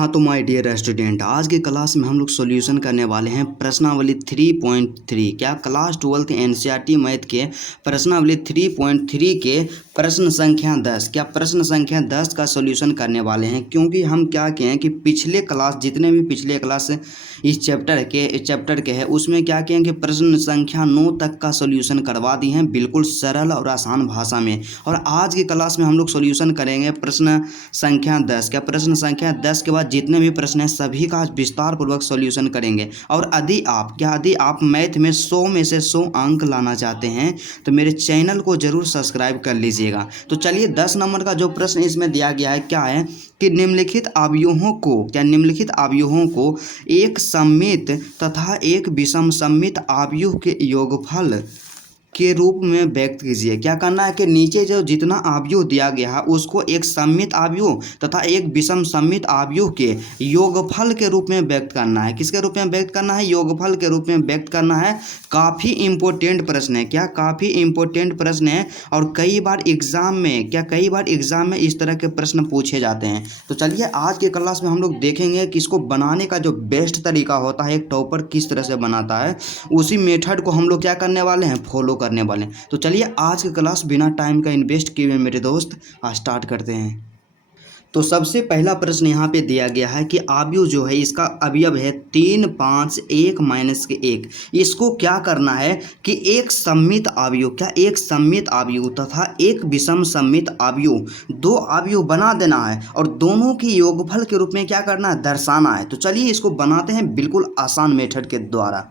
हाँ तो my dear student, आज के क्लास में हम लोग सॉल्यूशन करने वाले हैं प्रश्नावली 3.3। क्या क्लास 12 एनसीईआरटी मैथ के प्रश्नावली 3.3 के प्रश्न संख्या 10, क्या प्रश्न संख्या 10 का सॉल्यूशन करने वाले हैं। क्योंकि हम क्या किए कि पिछले क्लास जितने भी पिछले क्लास इस चैप्टर के हैं उसमें क्या किए कि प्रश्न संख्या 9 तक का सॉल्यूशन करवा दिए हैं बिल्कुल सरल और आसान भाषा में। और आज की क्लास में हम लोग सॉल्यूशन करेंगे प्रश्न संख्या 10। क्या प्रश्न संख्या 10 के बाद जितने भी प्रश्न हैं सभी का विस्तार पूर्वक सॉल्यूशन करेंगे। और यदि आप मैथ में 100 में से 100 अंक लाना चाहते हैं तो मेरे चैनल को जरूर सब्सक्राइब कर लीजिएगा। तो चलिए 10 नंबर का जो प्रश्न इसमें दिया गया है क्या है कि निम्नलिखित अवयवों को एक सममित तथा एक विषम सममित अवयव के योगफल के रूप में व्यक्त कीजिए। क्या करना है कि नीचे जो जितना अवयव दिया गया है उसको एक सममित अवयव तथा एक विषम सममित अवयव के योगफल के रूप में व्यक्त करना है। किसके रूप में व्यक्त करना है? योगफल के रूप में व्यक्त करना है। काफ़ी इंपॉर्टेंट प्रश्न है। क्या काफ़ी इंपॉर्टेंट प्रश्न है और कई बार एग्जाम में इस तरह के प्रश्न पूछे जाते हैं। तो चलिए आज के क्लास में हम लोग देखेंगे कि इसको बनाने का जो बेस्ट तरीका होता है, एक टॉपर किस तरह से बनाता है, उसी मेथड को हम लोग क्या करने वाले हैं, फॉलो करने वाले हैं। तो चलिए आज की क्लास बिना टाइम का इन्वेस्ट किए हुए मेरे दोस्त स्टार्ट करते हैं। तो सबसे पहला प्रश्न यहाँ पे दिया गया है कि अवयव जो है इसका अवयव है 3, 5, 1 माइनस के 1। इसको क्या करना है कि एक सममित अवयव तथा एक विषम सममित अवयव, दो अवयव बना देना है और दोनों की योगफल के रूप में क्या करना है, दर्शाना है। तो चलिए इसको बनाते हैं बिल्कुल आसान मेथड के द्वारा।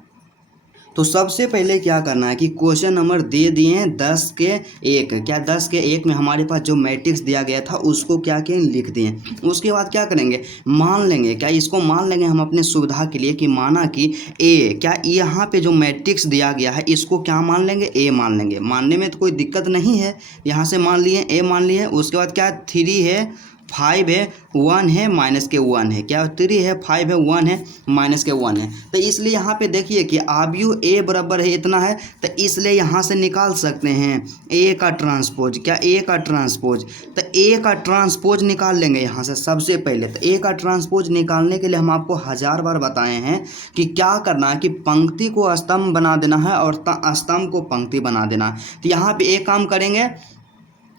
तो सबसे पहले क्या करना है कि क्वेश्चन नंबर दे दिए हैं 10 के 1। क्या 10 के 1 में हमारे पास जो मैट्रिक्स दिया गया था उसको क्या किए, लिख दिए। उसके बाद क्या करेंगे, मान लेंगे। क्या इसको मान लेंगे हम अपने सुविधा के लिए कि माना कि ए, क्या यहाँ पे जो मैट्रिक्स दिया गया है इसको क्या मान लेंगे, ए मान लेंगे। मानने में तो कोई दिक्कत नहीं है, यहाँ से मान लिए ए मान लिए। उसके बाद क्या 3 है 5 है 1 है माइनस के 1 है। क्या 3 है 5 है 1 है माइनस के 1 है। तो इसलिए यहाँ पे देखिए कि अवयव ए बराबर है इतना है, तो इसलिए यहाँ से निकाल सकते हैं ए का ट्रांसपोज। क्या ए का ट्रांसपोज, तो ए का ट्रांसपोज निकाल लेंगे यहाँ से सबसे पहले। तो ए का ट्रांसपोज निकालने के लिए हम आपको 1000 बार बताए हैं कि क्या करना है कि पंक्ति को स्तंभ बना देना है और स्तंभ को पंक्ति बना देना है। तो यहाँ पे एक काम करेंगे,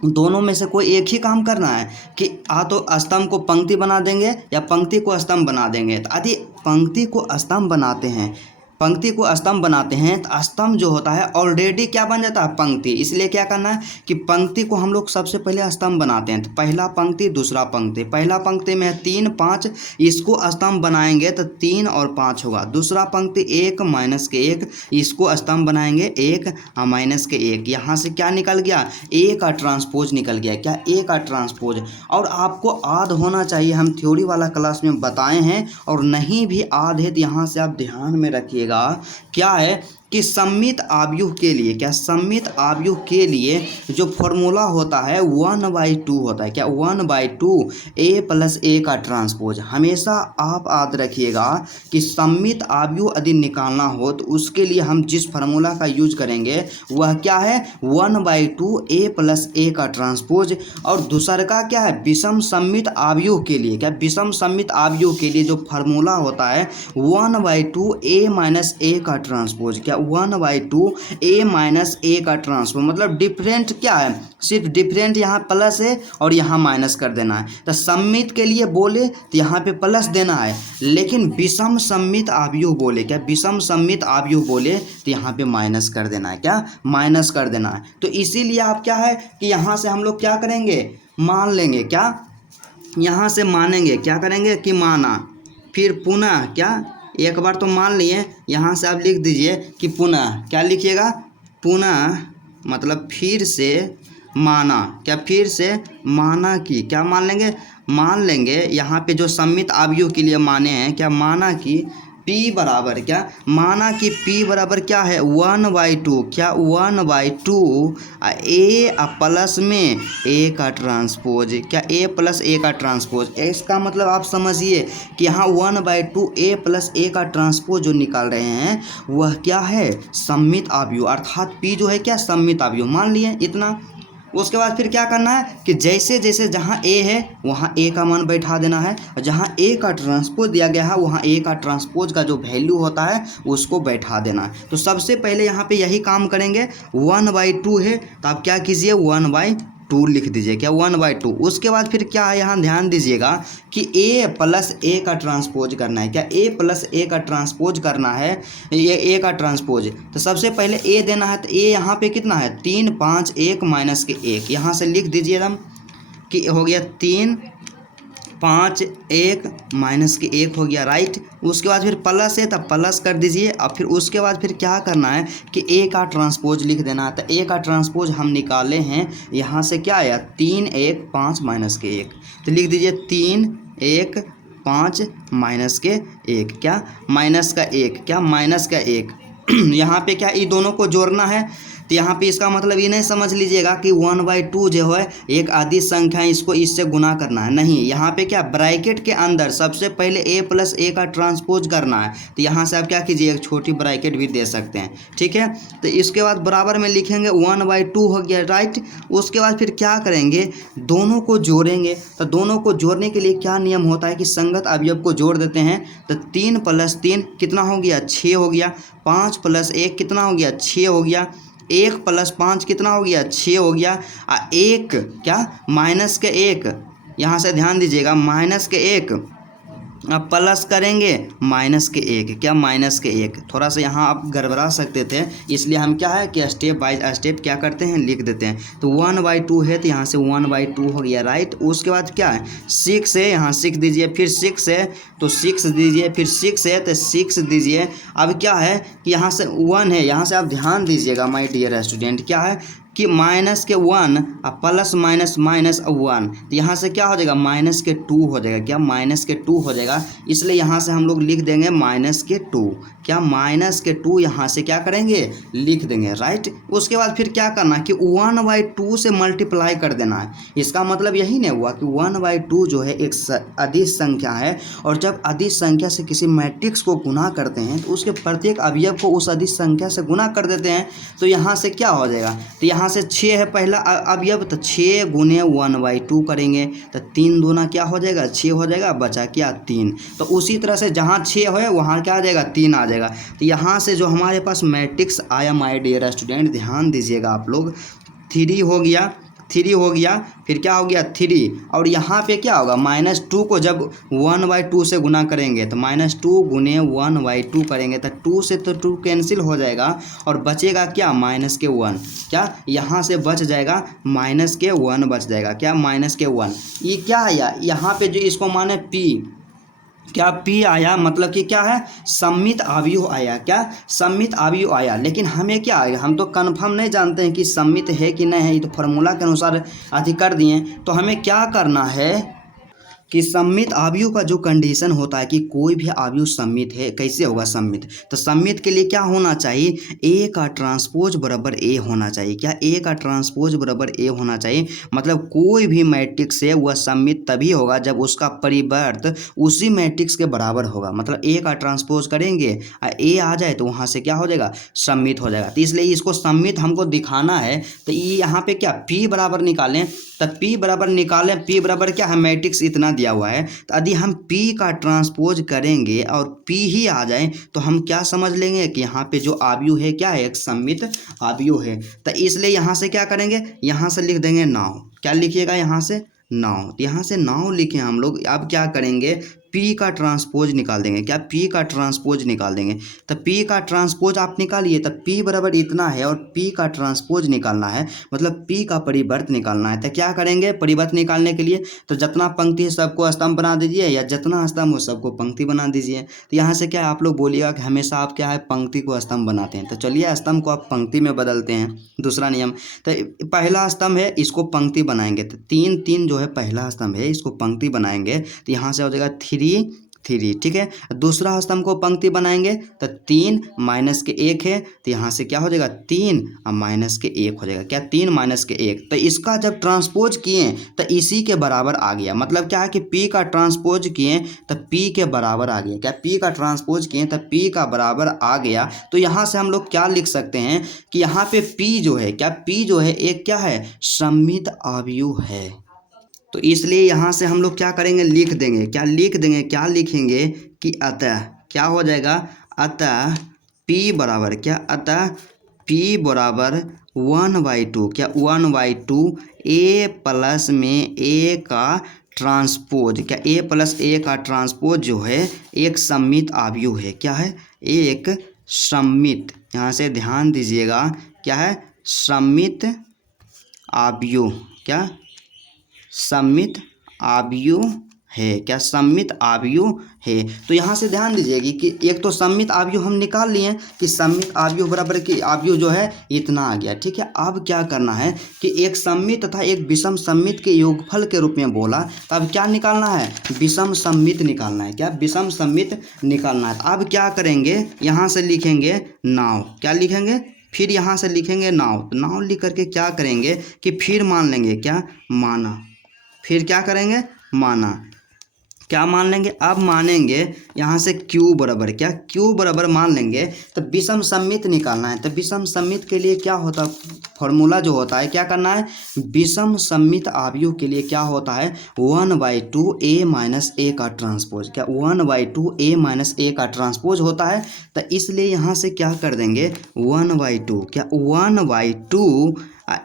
दोनों में से कोई एक ही काम करना है कि तो स्तंभ को पंक्ति बना देंगे या पंक्ति को स्तंभ बना देंगे। तो यदि पंक्ति को स्तंभ बनाते हैं तो स्तंभ जो होता है ऑलरेडी क्या बन जाता है, पंक्ति। इसलिए क्या करना है कि पंक्ति को हम लोग सबसे पहले स्तंभ बनाते हैं। तो पहला पंक्ति दूसरा पंक्ति, पहला पंक्ति में 3, 5, इसको स्तंभ बनाएंगे तो 3 और 5 होगा। दूसरा पंक्ति 1 माइनस के 1, इसको स्तंभ बनाएंगे 1 माइनस के 1। यहाँ से क्या निकल गया, ए का ट्रांसपोज निकल गया। क्या ए का ट्रांसपोज। और आपको याद होना चाहिए, हम थ्योरी वाला क्लास में बताए हैं और नहीं भी याद है तो यहाँ से आप ध्यान में रखिएगा। क्या है कि सममित अवयव के लिए, क्या सममित अवयव के लिए जो फॉर्मूला होता है 1/2 होता है। क्या 1/2 ए प्लस ए का ट्रांसपोज। हमेशा आप याद रखिएगा कि सममित अवयव यदि निकालना हो तो उसके लिए हम जिस फार्मूला का यूज करेंगे वह क्या है, 1/2 ए प्लस ए का ट्रांसपोज। और दूसरा का क्या है, विषम सममित अवयव के लिए। क्या विषम सममित अवयव के लिए जो फार्मूला होता है 1/2 ए माइनस ए का ट्रांसपोज। क्या 1/2 ए माइनस ए का ट्रांसपोज। मतलब डिफरेंट क्या है, सिर्फ डिफरेंट यहाँ प्लस है और यहाँ माइनस कर देना है। तो सममित के लिए बोले तो यहाँ पे प्लस देना है, लेकिन विषम सममित अवयव बोले, क्या विषम सममित अवयव बोले तो यहाँ पे माइनस कर देना है। क्या माइनस कर देना है। तो इसीलिए आप क्या है कि यहाँ से हम लोग क्या करेंगे, मान लेंगे। क्या यहाँ से मानेंगे, क्या करेंगे कि माना, फिर पुनः क्या एक बार तो मान लिए, यहाँ से आप लिख दीजिए कि पुनः। क्या लिखिएगा, पुनः मतलब फिर से माना। क्या फिर से माना कि, क्या मान लेंगे यहाँ पे जो सममित अवयव के लिए माने हैं। क्या माना कि P बराबर, क्या माना कि P बराबर क्या है 1/2। क्या 1/2 ए प्लस में ए का ट्रांसपोज। क्या ए प्लस ए का ट्रांसपोज। इसका मतलब आप समझिए कि यहाँ 1/2 ए प्लस ए का ट्रांसपोज जो निकाल रहे हैं वह क्या है, सममित अवयव। अर्थात P जो है क्या, सममित अवयव। मान लिए इतना। उसके बाद फिर क्या करना है कि जैसे जैसे जहाँ ए है वहाँ ए का मान बैठा देना है, और जहाँ ए का ट्रांसपोज दिया गया है वहाँ ए का ट्रांसपोज का जो वैल्यू होता है उसको बैठा देना है। तो सबसे पहले यहाँ पे यही काम करेंगे। 1/2 है तो आप क्या कीजिए 1/2 लिख दीजिए, क्या 1/2। उसके बाद फिर क्या है यहाँ ध्यान दीजिएगा कि a प्लस ए का ट्रांसपोज करना है, क्या a प्लस ए का ट्रांसपोज करना है, ये a का ट्रांसपोज। तो सबसे पहले a देना है, तो a यहाँ पे कितना है 3 5 1 माइनस के 1, यहाँ से लिख दीजिए एकदम कि हो गया 3 5 1 माइनस के 1 हो गया, राइट। उसके बाद फिर प्लस है तब प्लस कर दीजिए, और फिर उसके बाद फिर क्या करना है कि ए का ट्रांसपोज लिख देना है। तो ए का ट्रांसपोज हम निकाले हैं, यहाँ से क्या आया 3 1 5 माइनस के 1, तो लिख दीजिए 3 1 5 माइनस के 1, क्या माइनस का 1, क्या माइनस का 1। यहाँ पे क्या ये दोनों को जोड़ना है, तो यहाँ पे इसका मतलब ये नहीं समझ लीजिएगा कि 1/2 जो है एक अदिश संख्या है इसको इससे गुना करना है, नहीं। यहाँ पे क्या ब्रैकेट के अंदर सबसे पहले a प्लस ए का ट्रांसपोज करना है, तो यहाँ से आप क्या कीजिए एक छोटी ब्रैकेट भी दे सकते हैं, ठीक है। तो इसके बाद बराबर में लिखेंगे 1/2 हो गया, राइट। उसके बाद फिर क्या करेंगे दोनों को जोड़ेंगे। तो दोनों को जोड़ने के लिए क्या नियम होता है कि संगत अवयव को जोड़ देते हैं। तो 3 + 3 कितना हो गया 6 हो गया, 5 + 1 कितना हो गया 6 हो गया, 1 + 5 कितना हो गया 6 हो गया, एक क्या माइनस के 1, यहाँ से ध्यान दीजिएगा माइनस के 1 अब प्लस करेंगे माइनस के 1, क्या माइनस के 1। थोड़ा सा यहाँ आप गड़बड़ा सकते थे, इसलिए हम क्या है कि स्टेप बाय स्टेप क्या करते हैं लिख देते हैं। तो 1/2 है तो यहाँ से 1/2 हो गया, राइट। उसके बाद क्या है 6 है, यहाँ 6 दीजिए, फिर 6 है तो 6 दीजिए, फिर 6 है तो 6 दीजिए। अब क्या है कि यहाँ से 1 है, यहाँ से आप ध्यान दीजिएगा माय डियर स्टूडेंट, क्या है कि माइनस के 1 और प्लस माइनस माइनस 1, तो यहाँ से क्या हो जाएगा माइनस के 2 हो जाएगा, क्या माइनस के 2 हो जाएगा। इसलिए यहाँ से हम लोग लिख देंगे माइनस के 2, क्या माइनस के 2 यहाँ से क्या करेंगे लिख देंगे, राइट। उसके बाद फिर क्या करना है कि 1/2 से मल्टीप्लाई कर देना है। इसका मतलब यही नहीं हुआ कि 1/2 जो है एक अदिश संख्या है, और जब अदिश संख्या से किसी मैट्रिक्स को गुना करते हैं तो उसके प्रत्येक अवयव को उस अदिश संख्या से गुना कर देते हैं। तो यहाँ से क्या हो जाएगा, तो यहाँ से 6 है पहला अवयव, तो 6 × 1/2 करेंगे तो 3 दूना क्या हो जाएगा 6 हो जाएगा, बचा क्या 3। तो उसी तरह से जहाँ 6 है वहाँ क्या आ जाएगा 3 आ जाएगा। तो यहाँ से जो हमारे पास मैट्रिक्स आया माय डियर स्टूडेंट ध्यान दीजिएगा आप लोग, 3 हो गया, 3 हो गया, फिर क्या हो गया 3, और यहाँ पे क्या होगा -2 को जब 1/2 से गुना करेंगे तो -2 × 1/2 करेंगे तो 2 से तो 2 कैंसिल हो जाएगा और बचेगा क्या -1, क्या यहाँ से बच जाएगा -1 बच जाएगा, क्या -1। ये क्या आया यहाँ पे जो इसको माने p, क्या p आया, मतलब कि क्या है सममित अवयव आया, क्या सममित अवयव आया। लेकिन हमें क्या आएगा, हम तो कन्फर्म नहीं जानते हैं कि सममित है कि नहीं है, ये तो फार्मूला के अनुसार अधिक कर दिए। तो हमें क्या करना है कि सममित अवयव का जो कंडीशन होता है कि कोई भी अवयव सममित है, कैसे होगा सममित, तो सममित के लिए क्या होना चाहिए a का ट्रांसपोज बराबर a होना चाहिए, क्या a का ट्रांसपोज बराबर a होना चाहिए। मतलब कोई भी मैट्रिक्स है वह सममित तभी होगा जब उसका परिवर्त उसी मैट्रिक्स के बराबर होगा। मतलब a का ट्रांसपोज करेंगे और a आ जाए तो वहाँ से क्या हो जाएगा सममित हो जाएगा। तो इसलिए इसको सममित हमको दिखाना है, तो ये यहाँ पे क्या p बराबर निकालें, तो p बराबर निकालें, p बराबर क्या है मैट्रिक्स इतना दिया हुआ है, तो यदि हम p का ट्रांसपोज करेंगे और p ही आ जाए तो हम क्या समझ लेंगे कि यहाँ पे जो अवयव है क्या है एक सममित अवयव है। तो इसलिए यहाँ से क्या करेंगे, यहाँ से लिख देंगे 9, क्या लिखिएगा यहाँ से 9, तो यहाँ से 9 लिखे हम लोग। अब क्या करेंगे p का ट्रांसपोज निकाल देंगे, क्या p का ट्रांसपोज निकाल देंगे। तो p का ट्रांसपोज आप निकालिए, तो p बराबर इतना है और p का ट्रांसपोज निकालना है, मतलब p का परिवर्त निकालना है। तो क्या करेंगे परिवर्त निकालने के लिए, तो जितना पंक्ति है सबको स्तंभ बना दीजिए, या जितना स्तंभ हो सबको पंक्ति बना दीजिए। तो यहाँ से क्या आप लोग बोलिएगा कि हमेशा आप क्या है पंक्ति को स्तंभ बनाते हैं, तो चलिए स्तंभ को आप पंक्ति में बदलते हैं। दूसरा नियम, तो पहला स्तंभ है इसको पंक्ति बनाएंगे, तो 3 3 जो है पहला स्तंभ है इसको पंक्ति बनाएंगे, तो यहाँ से हो जाएगा 3 3, ठीक है। दूसरा स्तंभ को पंक्ति बनाएंगे तो 3 माइनस के 1 है, तो यहाँ से क्या हो जाएगा 3 और माइनस के 1 हो जाएगा, क्या 3 माइनस के 1। तो इसका जब ट्रांसपोज किए तो इसी के बराबर आ गया, मतलब क्या है कि P का ट्रांसपोज किए तो P के बराबर आ गया, क्या P का ट्रांसपोज किए तो P का बराबर आ गया। तो यहाँ से हम लोग क्या लिख सकते हैं कि यहाँ पे P जो है, क्या P जो है एक क्या है, सममित अवयव है। तो इसलिए यहाँ से हम लोग क्या करेंगे, लिख देंगे, क्या लिख देंगे, क्या लिखेंगे कि अतः क्या हो जाएगा, अतः P बराबर क्या, अतः P बराबर 1/2, क्या 1/2 A प्लस में A का ट्रांसपोज, क्या A प्लस A का ट्रांसपोज जो है एक सममित अवयव है, क्या है, एक सममित, यहाँ से ध्यान दीजिएगा, क्या है, सममित अवयव, क्या सममित अवयव है, क्या सममित अवयव है। तो यहाँ से ध्यान दीजिएगी कि एक तो सममित अवयव हम निकाल लिए कि सममित अवयव बराबर की अवयव जो है इतना आ गया, ठीक है। अब क्या करना है कि एक सममित तथा एक विषम सममित के योगफल के रूप में बोला, तो अब क्या निकालना है, विषम सममित निकालना है, क्या विषम सममित निकालना है। अब क्या करेंगे, यहाँ से लिखेंगे नाव, क्या लिखेंगे, फिर यहाँ से लिखेंगे नाव, तो नाव लिख करके क्या करेंगे कि फिर मान लेंगे, क्या माना, फिर क्या करेंगे, माना, क्या मान लेंगे, अब मानेंगे यहाँ से Q बराबर, क्या Q बराबर मान लेंगे। तो विषम सममित निकालना है, तो विषम सममित के लिए क्या होता है, फॉर्मूला जो होता है, क्या करना है, विषम सममित अवयव के लिए क्या होता है 1/2 A माइनस A का ट्रांसपोज, क्या 1/2 A माइनस A का ट्रांसपोज होता है। तो इसलिए यहाँ से क्या कर देंगे 1/2, क्या 1/2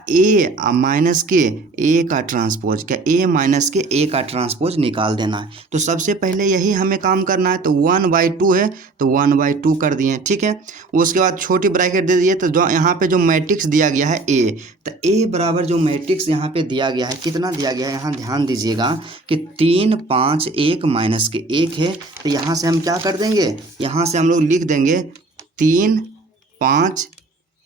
A माइनस के A का ट्रांसपोज, क्या A माइनस के A का ट्रांसपोज निकाल देना है। तो सबसे पहले यही हमें काम करना है, तो 1/2 है तो 1/2 कर दिए, ठीक है। उसके बाद छोटी ब्रैकेट दे दिए, तो जो यहाँ पे जो मैट्रिक्स दिया गया है A, तो A बराबर जो मैट्रिक्स यहाँ पे दिया गया है, कितना दिया गया है, यहाँ ध्यान दीजिएगा कि 3 5 1 माइनस के 1 है। तो यहाँ से हम क्या कर देंगे, यहाँ से हम लोग लिख देंगे 3 5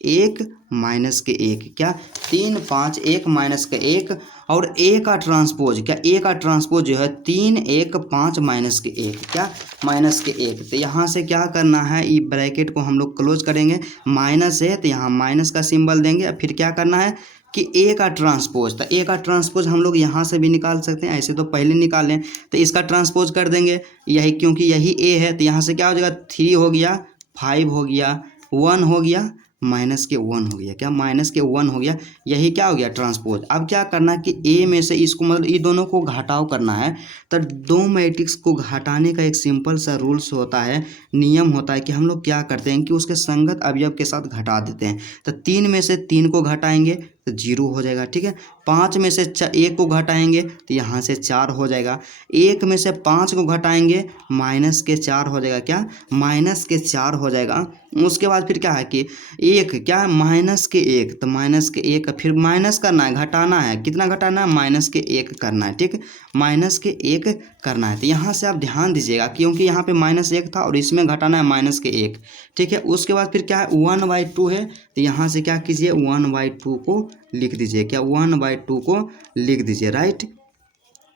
1 माइनस के 1, क्या 3 5 1 माइनस के 1, और A का ट्रांसपोज, क्या A का ट्रांसपोज जो है 3 1 5 माइनस के 1, क्या माइनस के 1। तो यहाँ से क्या करना है, ये ब्रैकेट को हम लोग क्लोज करेंगे, माइनस है तो यहाँ माइनस का सिंबल देंगे। फिर क्या करना है कि A का ट्रांसपोज, तो A का ट्रांसपोज हम लोग यहाँ से भी निकाल सकते हैं, ऐसे तो पहले निकालें, तो इसका ट्रांसपोज कर देंगे यही, क्योंकि यही A है। तो यहाँ से क्या हो जाएगा 3 हो गया, 5 हो गया, 1 हो गया, माइनस के 1 हो गया, क्या माइनस के 1 हो गया, यही क्या हो गया ट्रांसपोज। अब क्या करना है कि A में से इसको मतलब ये दोनों को घटाव करना है। तो दो मैट्रिक्स को घटाने का एक सिंपल सा रूल्स होता है, नियम होता है कि हम लोग क्या करते हैं कि उसके संगत अवयव के साथ घटा देते हैं। तो 3 में से 3 को घटाएंगे तो 0 हो जाएगा, ठीक है। 5 में से 1 को घटाएंगे तो यहाँ से 4 हो जाएगा। 1 में से 5 को घटाएंगे माइनस के 4 हो जाएगा, क्या माइनस के 4 हो जाएगा। उसके बाद फिर क्या है कि 1, क्या माइनस के 1, तो माइनस के 1 फिर माइनस करना है, घटाना है, कितना घटाना है, माइनस के 1 करना है, ठीक, माइनस के 1 करना है। तो यहाँ से आप ध्यान दीजिएगा क्योंकि यहाँ पे -1 था और इसमें घटाना है माइनस के 1, ठीक है। उसके बाद फिर क्या है 1/2 है, तो यहाँ से क्या कीजिए 1/2 को लिख दीजिए, क्या 1/2 को लिख दीजिए, राइट।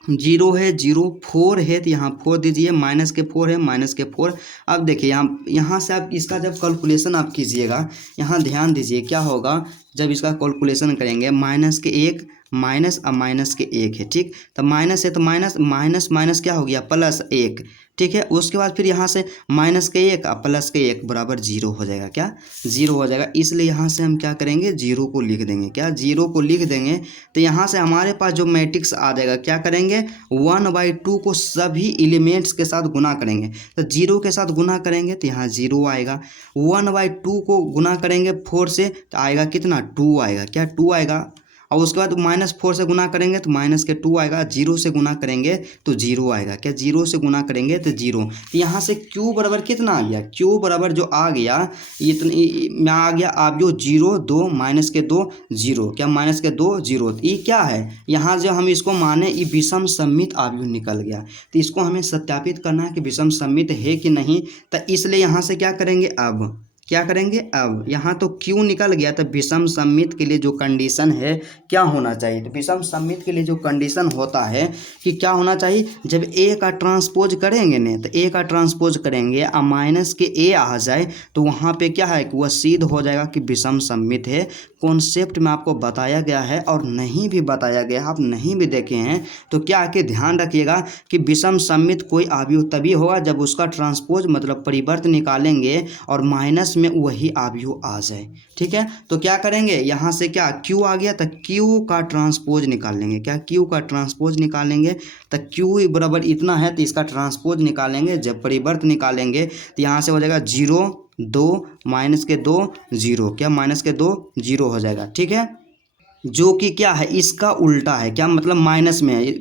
0 है 0, 4 है तो यहाँ 4 दीजिए, माइनस के 4 है माइनस के 4। अब देखिए यहाँ से आप इसका जब कैलकुलेशन आप कीजिएगा, यहाँ ध्यान दीजिए क्या होगा जब इसका कैलकुलेशन करेंगे, माइनस के 1 माइनस और माइनस के 1 है, ठीक। तो माइनस है तो माइनस माइनस माइनस क्या हो गया +1, ठीक है। उसके बाद फिर यहाँ से माइनस के 1 और प्लस के 1 बराबर 0 हो जाएगा, क्या 0 हो जाएगा। इसलिए यहाँ से हम क्या करेंगे 0 को लिख देंगे, क्या 0 को लिख देंगे। तो यहाँ से हमारे पास जो मैट्रिक्स आ जाएगा, क्या करेंगे 1/2 को सभी एलिमेंट्स के साथ गुना करेंगे। तो 0 के साथ गुना करेंगे तो यहाँ 0 आएगा। 1/2 को गुना करेंगे 4 से तो आएगा कितना 2 आएगा, क्या 2 आएगा। और उसके बाद -4 से गुना करेंगे तो माइनस के 2 आएगा। 0 से गुना करेंगे तो 0 आएगा, क्या 0 से गुना करेंगे तो 0। तो यहाँ से Q बराबर कितना आ गया, Q बराबर जो आ गया इतनी में आ गया आप जो 0 2 माइनस के 2 0, क्या माइनस के 2 0। ये क्या है, यहाँ जो हम इसको माने ये विषम सममित अवयव निकल गया। तो इसको हमें सत्यापित करना है कि विषम सममित है कि नहीं। तो इसलिए यहाँ से क्या करेंगे, अब क्या करेंगे, अब यहाँ तो Q निकल गया, तो विषम सममित के लिए जो कंडीशन है क्या होना चाहिए, तो विषम सममित के लिए जो कंडीशन होता है कि क्या होना चाहिए, जब A का ट्रांसपोज करेंगे ने, तो A का ट्रांसपोज करेंगे और माइनस के A आ जाए तो वहाँ पे क्या है कि वह सिद्ध हो जाएगा कि विषम सममित है। कॉन्सेप्ट में आपको बताया गया है, और नहीं भी बताया गया, आप नहीं भी देखे हैं तो क्या कि ध्यान रखिएगा कि विषम सममित कोई आव्यूह तभी होगा जब उसका ट्रांसपोज मतलब परिवर्त निकालेंगे और माइनस में वही आव्यूह आ जाए। ठीक है, तो क्या करेंगे, यहाँ से क्या Q आ गया तो Q का ट्रांसपोज निकाल लेंगे, क्या Q का ट्रांसपोज निकालेंगे, तो Q बराबर इतना है तो इसका ट्रांसपोज निकालेंगे, जब परिवर्त निकालेंगे तो यहाँ से हो जाएगा 0 2 माइनस के 2 0, क्या माइनस के 2 0 हो जाएगा। ठीक है, जो कि क्या है इसका उल्टा है, क्या मतलब माइनस में है,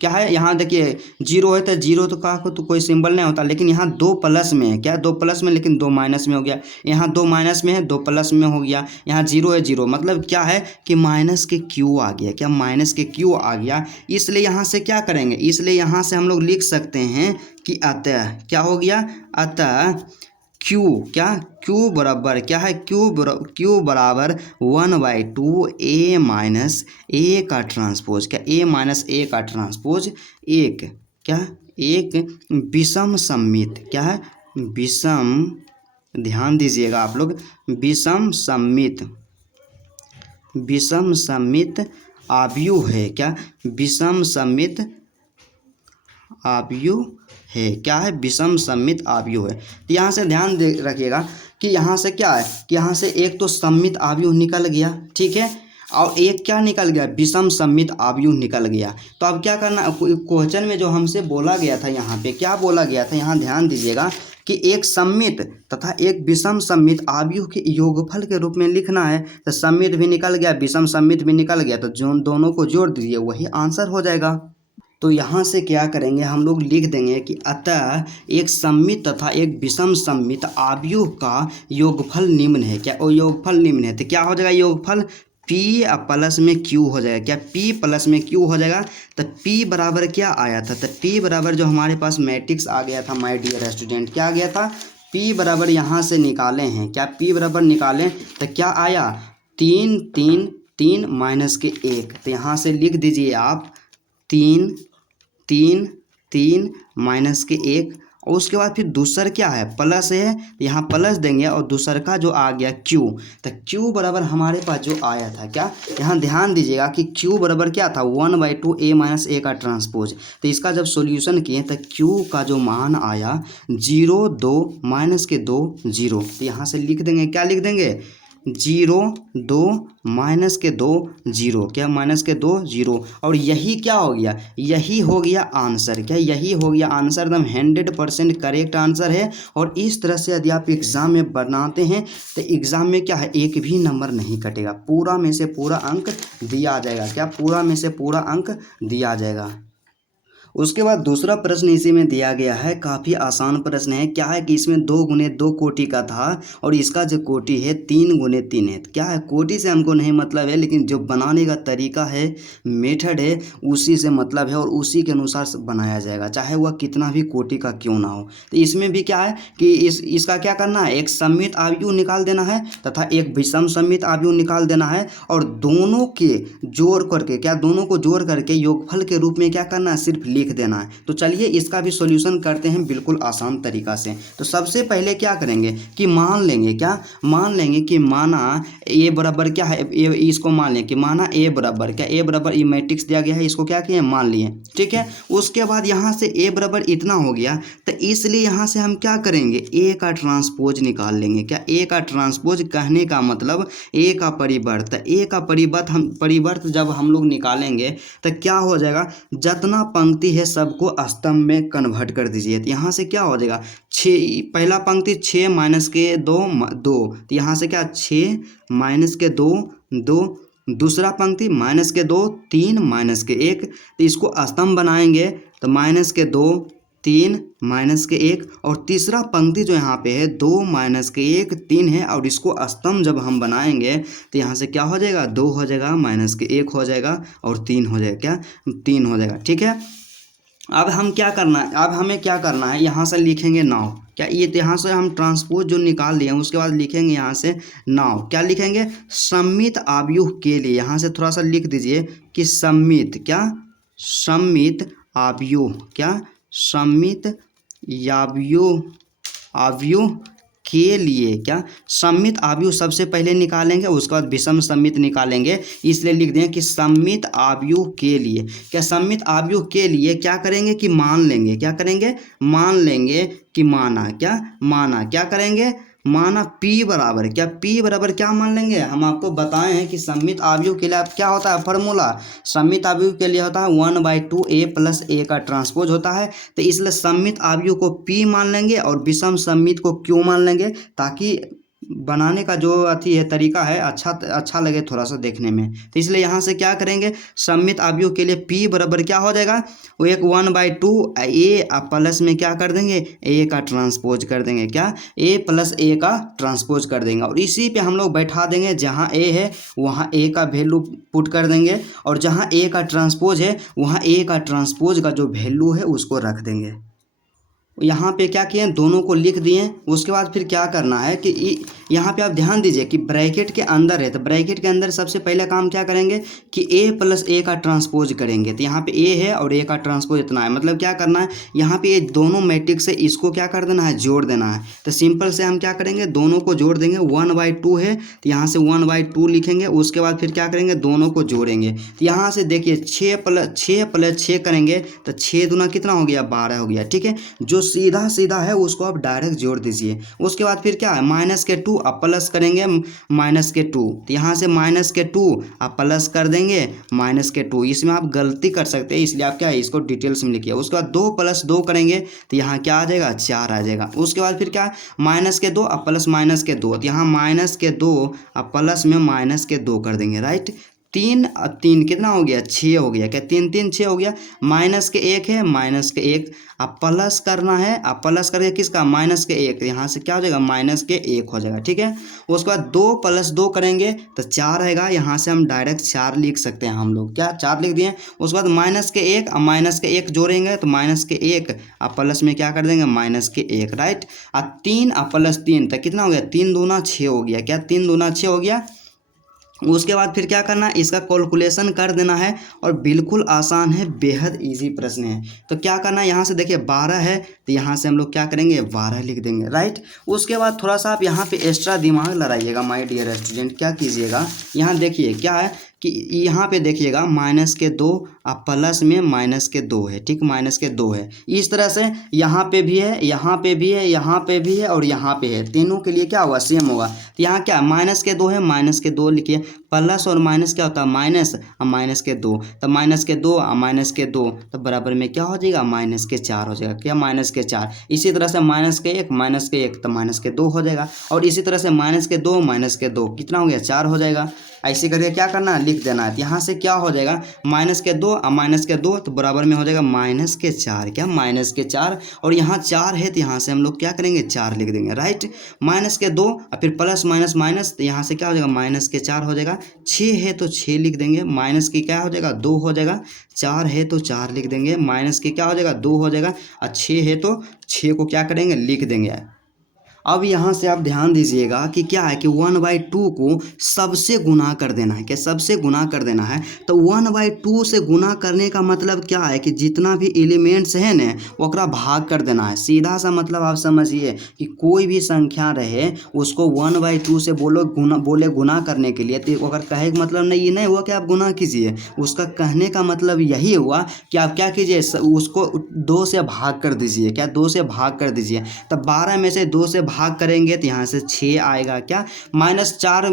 क्या है यहाँ देखिए 0 है तो 0 तो का तो कोई सिंबल नहीं होता, लेकिन यहाँ 2 प्लस में है, क्या 2 प्लस में, लेकिन 2 माइनस में हो गया, यहाँ 2 माइनस में है 2 प्लस में हो गया, यहाँ 0 है 0, मतलब क्या है कि माइनस के Q आ गया, क्या माइनस के Q आ गया। इसलिए यहाँ से क्या करेंगे, इसलिए यहाँ से हम लोग लिख सकते हैं कि अतः क्या हो गया, अतः Q क्या Q बराबर क्या है, Q बराबर 1/2 A माइनस A का ट्रांसपोज, क्या A माइनस A का ट्रांसपोज एक, क्या एक विषम सममित, क्या है विषम, ध्यान दीजिएगा आप लोग, विषम सममित आव्यूह है, क्या विषम सममित आव्यूह है, क्या है विषम सममित आव्यूह है। तो यहाँ से ध्यान रखिएगा कि यहाँ से क्या है कि यहाँ से एक तो सममित आव्यूह निकल गया, ठीक है, और एक क्या निकल गया, विषम सममित आव्यूह निकल गया। तो अब क्या करना, क्वेश्चन में जो हमसे बोला गया था, यहाँ पे क्या बोला गया था, यहाँ ध्यान दीजिएगा कि एक सममित तथा एक विषम सममित आव्यूह के योगफल के रूप में लिखना है। तो सममित भी निकल गया, विषम सममित भी निकल गया, तो जो दोनों को जोड़ दीजिए वही आंसर हो जाएगा। तो यहाँ से क्या करेंगे, हम लोग लिख देंगे कि अतः एक सममित तथा एक विषम सममित आव्यूह का योगफल निम्न है, क्या वो योगफल निम्न है, तो क्या हो जाएगा योगफल P प्लस में Q हो जाएगा, क्या P प्लस में Q हो जाएगा। तो P बराबर क्या आया था, तो P बराबर जो हमारे पास मैट्रिक्स आ गया था माय डियर स्टूडेंट, क्या आ गया था, P बराबर यहाँ से निकाले हैं, क्या P बराबर निकालें तो क्या आया 3 3 3 माइनस के 1, तो यहाँ से लिख दीजिए आप 3 3 3 माइनस के 1, और उसके बाद फिर दूसर क्या है प्लस है, यहाँ प्लस देंगे, और दूसर का जो आ गया Q, तो Q बराबर हमारे पास जो आया था, क्या यहाँ ध्यान दीजिएगा कि Q बराबर क्या था 1/2 A माइनस A का ट्रांसपोज। तो इसका जब सॉल्यूशन किए तो Q का जो मान आया 0 2 माइनस के 2 0, तो यहाँ से लिख देंगे, क्या लिख देंगे 0 2 माइनस के 2 0, क्या माइनस के 2 0, और यही क्या हो गया, यही हो गया आंसर, क्या यही हो गया आंसर, एकदम 100% करेक्ट आंसर है। और इस तरह से यदि आप एग्ज़ाम में बनाते हैं तो एग्ज़ाम में क्या है एक भी नंबर नहीं कटेगा, पूरा में से पूरा अंक दिया जाएगा, क्या पूरा में से पूरा अंक दिया जाएगा। उसके बाद दूसरा प्रश्न इसी में दिया गया है, काफ़ी आसान प्रश्न है, क्या है कि इसमें 2 गुने 2 कोटि का था और इसका जो कोटि है 3 गुने 3 है। क्या है कोटि से हमको नहीं मतलब है, लेकिन जो बनाने का तरीका है मेथड है उसी से मतलब है, और उसी के अनुसार बनाया जाएगा, चाहे वह कितना भी कोटि का क्यों ना हो। तो इसमें भी क्या है कि इसका क्या करना है, एक सममित आव्यूह निकाल देना है तथा एक विषम सममित आव्यूह निकाल देना है, और दोनों के जोड़ करके, क्या दोनों को जोड़ करके योगफल के रूप में क्या करना है सिर्फ लिख देना है। तो चलिए इसका भी सॉल्यूशन करते हैं बिल्कुल आसान तरीका से। तो सबसे पहले क्या करेंगे कि मान लेंगे, क्या मान लेंगे कि माना ए बराबर क्या है, ए इसको मान लें कि माना ए बराबर क्या, ए बराबर ये मैट्रिक्स दिया गया है, इसको क्या किए मान लिए, ठीक है। उसके बाद यहाँ से ए बराबर इतना हो गया, तो इसलिए यहाँ से हम क्या करेंगे ए का ट्रांसपोज निकाल लेंगे, क्या ए का ट्रांसपोज कहने का मतलब ए का परिवर्त, ए का परिवर्त जब हम लोग निकालेंगे तो क्या हो जाएगा, जितना पंक्ति है सबको स्तंभ में कन्वर्ट कर दीजिए। तो यहाँ से क्या हो जाएगा 6, पहला पंक्ति 6 माइनस के 2 2, तो यहाँ से क्या 6 माइनस के 2 2, दूसरा पंक्ति माइनस के 2 3 माइनस के 1, तो इसको स्तंभ बनाएंगे तो माइनस के 2 3 माइनस के 1, और तीसरा पंक्ति जो यहाँ पे है 2 माइनस के 1 3 है, और इसको स्तंभ जब हम बनाएंगे तो यहाँ से क्या हो जाएगा 2 हो जाएगा, माइनस के 1 हो जाएगा और 3 हो जाएगा, क्या 3 हो जाएगा, ठीक है। अब हम क्या करना है, अब हमें क्या करना है, यहाँ से लिखेंगे नाव। क्या ये तो यहाँ से हम ट्रांसपोज जो निकाल दिए उसके बाद लिखेंगे यहाँ से नाव। क्या लिखेंगे, सममित आव्यूह के लिए। यहाँ से थोड़ा सा लिख दीजिए कि सममित, क्या सममित आव्यूह, क्या सममित आव्यूह, आव्यूह के लिए। क्या सममित आव्यूह सबसे पहले निकालेंगे, उसके बाद विषम सममित निकालेंगे, इसलिए लिख दें कि सममित आव्यूह के लिए। क्या सममित आव्यूह के लिए क्या करेंगे कि मान लेंगे, क्या करेंगे, मान लेंगे कि माना, क्या माना, क्या करेंगे, माना P बराबर, क्या P बराबर क्या मान लेंगे, हम आपको बताए हैं कि सममित आव्यूह के लिए आप क्या होता है फॉर्मूला, सममित आव्यूह के लिए होता है 1/2 A + A का ट्रांसपोज होता है। तो इसलिए सममित आव्यूह को P मान लेंगे और विषम सममित को Q मान लेंगे, ताकि बनाने का जो अथी है तरीका है अच्छा लगे थोड़ा सा देखने में। तो इसलिए यहाँ से क्या करेंगे, सममित आव्यूह के लिए P बराबर क्या हो जाएगा, वो एक 1/2 A प्लस में क्या कर देंगे, A का ट्रांसपोज कर देंगे, क्या A + A का ट्रांसपोज कर देंगे, और इसी पे हम लोग बैठा देंगे, जहाँ A है वहाँ A का वैल्यू पुट कर देंगे, और जहाँ A का ट्रांसपोज है वहाँ A का ट्रांसपोज का जो वैल्यू है उसको रख देंगे। यहाँ पे क्या किए, दोनों को लिख दिए। उसके बाद फिर क्या करना है कि यहाँ पे आप ध्यान दीजिए कि ब्रैकेट के अंदर है, तो ब्रैकेट के अंदर सबसे पहले काम क्या करेंगे कि A + A का ट्रांसपोज करेंगे। तो यहाँ पे A है और A का ट्रांसपोज इतना है, मतलब क्या करना है, यहाँ पे ये दोनों मैट्रिक्स से इसको क्या कर देना है, जोड़ देना है। तो सिंपल से हम क्या करेंगे, दोनों को जोड़ देंगे। 1/2 है तो यहाँ से 1/2 लिखेंगे। उसके बाद फिर क्या करेंगे, दोनों को जोड़ेंगे। तो यहाँ से देखिए 6 + 6 करेंगे तो 6 दूना कितना हो गया, 12 हो गया। ठीक है, जो सीधा सीधा है उसको आप डायरेक्ट जोड़ दीजिए। उसके बाद फिर क्या है, -2 आप प्लस करेंगे, -2, तो यहाँ से -2 आप प्लस कर देंगे, -2। इसमें आप गलती कर सकते हैं, इसलिए आप क्या है इसको डिटेल्स में लिखिए। उसके बाद 2 + 2 करेंगे तो यहाँ क्या आ जाएगा, 4 आ जाएगा। उसके बाद फिर क्या, -2 आप प्लस -2, तो यहाँ -2 आप प्लस में -2 कर देंगे, राइट। 3 और 3 कितना हो गया, 6 हो गया। क्या 3 3 6 हो गया। -1 है, -1 आप प्लस करना है, आप प्लस करके किसका, -1, यहाँ से क्या हो जाएगा, -1 हो जाएगा। ठीक है, उसके बाद 2 + 2 करेंगे तो 4 आएगा। यहाँ से हम डायरेक्ट 4 लिख सकते हैं हम लोग, क्या 4 लिख दिए। उसके बाद -1 और -1 जोड़ेंगे तो -1 आप प्लस में क्या कर देंगे, -1, राइट। और 3 और +3 तो कितना हो गया, 3 दूना 6 हो गया। क्या 3 दूना 6 हो गया। उसके बाद फिर क्या करना है, इसका कैलकुलेशन कर देना है, और बिल्कुल आसान है, बेहद इजी प्रश्न है। तो क्या करना है, यहाँ से देखिए 12 है तो यहाँ से हम लोग क्या करेंगे, 12 लिख देंगे, राइट। उसके बाद थोड़ा सा आप यहाँ पे एक्स्ट्रा दिमाग लड़ाइएगा माय डियर स्टूडेंट। क्या कीजिएगा, यहाँ देखिए क्या है कि यहाँ पे देखिएगा -2 आप प्लस में -2 है, ठीक, -2 है। इस तरह से यहाँ पे भी है, यहाँ पे भी है, यहाँ पे भी है और यहाँ पे है, तीनों के लिए क्या होगा, सेम होगा। तो यहाँ क्या -2 है, -2 लिखिए। प्लस और माइनस क्या होता है, माइनस और -2, तो -2 और -2 तो बराबर में क्या हो जाएगा, -4 हो जाएगा। क्या, -4। इसी तरह से -1 तो -2 हो जाएगा, और इसी तरह से -2 कितना हो गया, 4 हो जाएगा। ऐसे करके क्या करना है, लिख देना है। यहाँ से क्या हो जाएगा, -2 और -2 तो बराबर में हो जाएगा -4। क्या, -4, और यहाँ 4 है तो यहाँ से हम लोग क्या करेंगे, 4 लिख देंगे, राइट। -2 और फिर प्लस माइनस माइनस तो यहाँ से क्या हो जाएगा, -4 हो जाएगा। 6 है तो 6 लिख देंगे, माइनस की क्या हो जाएगा, 2 हो जाएगा। 4 है तो 4 लिख देंगे, माइनस की क्या हो जाएगा, 2 हो जाएगा। और 6 है तो 6 को क्या करेंगे, लिख देंगे। अब यहाँ से आप ध्यान दीजिएगा कि क्या है कि 1/2 को सबसे गुना कर देना है। क्या, सबसे गुना कर देना है। तो 1/2 से गुना करने का मतलब क्या है कि जितना भी एलिमेंट्स है ना ओकरा भाग कर देना है। सीधा सा मतलब आप समझिए कि कोई भी संख्या रहे उसको 1/2 से बोले गुना करने के लिए, तो अगर कहे का मतलब नहीं, ये नहीं हुआ कि आप गुना कीजिए, उसका कहने का मतलब यही हुआ कि आप क्या कीजिए, उसको 2 से भाग कर दीजिए। क्या, 2 से भाग कर दीजिए। तब 12 में से 2 से भाग करेंगे तो यहाँ से 6 आएगा। क्या, -4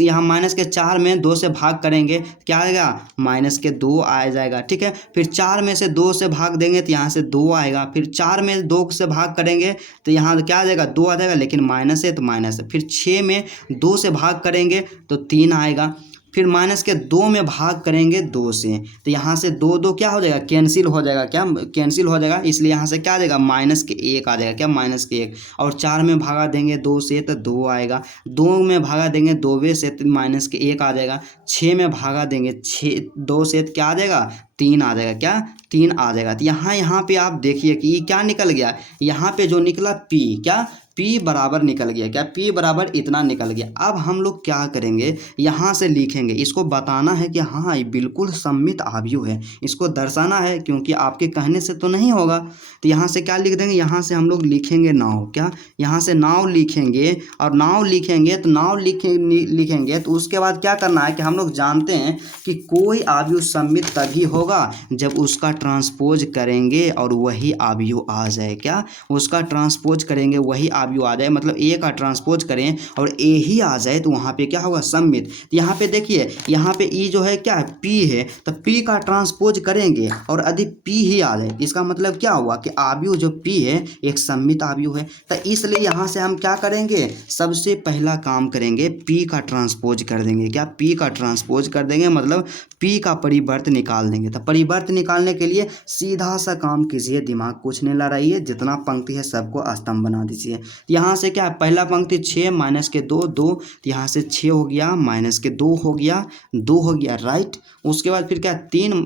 यहाँ -4 में 2 से भाग करेंगे क्या आएगा, -2 आ जाएगा। ठीक है, फिर 4 में से 2 से भाग देंगे तो यहाँ से 2 आएगा। फिर 4 में 2 से भाग करेंगे तो यहाँ क्या आ जाएगा, 2 आ जाएगा, लेकिन माइनस है तो माइनस है। फिर 6 में 2 से भाग करेंगे तो 3 आएगा। फिर माइनस के 2 में भाग करेंगे 2 से, तो यहाँ से 2 2 क्या हो जाएगा, कैंसिल हो जाएगा, क्या कैंसिल हो जाएगा, इसलिए यहाँ से क्या आ जाएगा, माइनस के 1 आ जाएगा, क्या माइनस के 1। और 4 में भागा देंगे 2 से तो 2 आएगा, 2 में भागा देंगे 2 से तो माइनस के 1 आ जाएगा, 6 में भागा देंगे 2 से तो क्या आ जाएगा, 3 आ जाएगा, क्या 3 आ जाएगा। तो यहाँ पे आप देखिए कि ये क्या निकल गया, यहाँ पे जो निकला P, क्या P बराबर निकल गया, क्या P बराबर इतना निकल गया। अब हम लोग क्या करेंगे, यहाँ से लिखेंगे, इसको बताना है कि हाँ ये बिल्कुल सममित आव्यूह है, इसको दर्शाना है, क्योंकि आपके कहने से तो नहीं होगा। तो यहाँ से क्या लिख देंगे, यहाँ से हम लोग लिखेंगे नाव, क्या यहाँ से नाव लिखेंगे, और नाव लिखेंगे तो नाव लिखेंगे तो उसके बाद क्या करना है कि हम लोग जानते हैं कि कोई आव्यूह सममित तभी होगा जब उसका ट्रांसपोज करेंगे और वही आव्यूह आ जाए, क्या उसका ट्रांसपोज करेंगे वही आव्यूह आ जाए, मतलब ए का ट्रांसपोज करें और ए ही आ जाए तो वहाँ पे क्या होगा, सममित। यहाँ पे देखिए, यहाँ पे ई जो है क्या है, पी है, तो पी का ट्रांसपोज करेंगे और यदि पी ही आ जाए, इसका मतलब क्या हुआ कि आव्यूह जो पी है एक सममित आव्यूह है। तो इसलिए यहाँ से हम क्या करेंगे, सबसे पहला काम करेंगे पी का ट्रांसपोज कर देंगे, क्या पी का ट्रांसपोज कर देंगे, मतलब पी का परिवर्त निकाल देंगे। तो परिवर्त निकालने के लिए सीधा सा काम कीजिए, दिमाग कुछ नहीं लड़ाइए, जितना पंक्ति है सबको स्तंभ बना दीजिए। यहाँ से क्या है, पहला पंक्ति 6 माइनस के 2 2, तो यहाँ से 6 हो गया, माइनस के 2 हो गया, 2 हो गया, राइट। उसके बाद फिर क्या, 3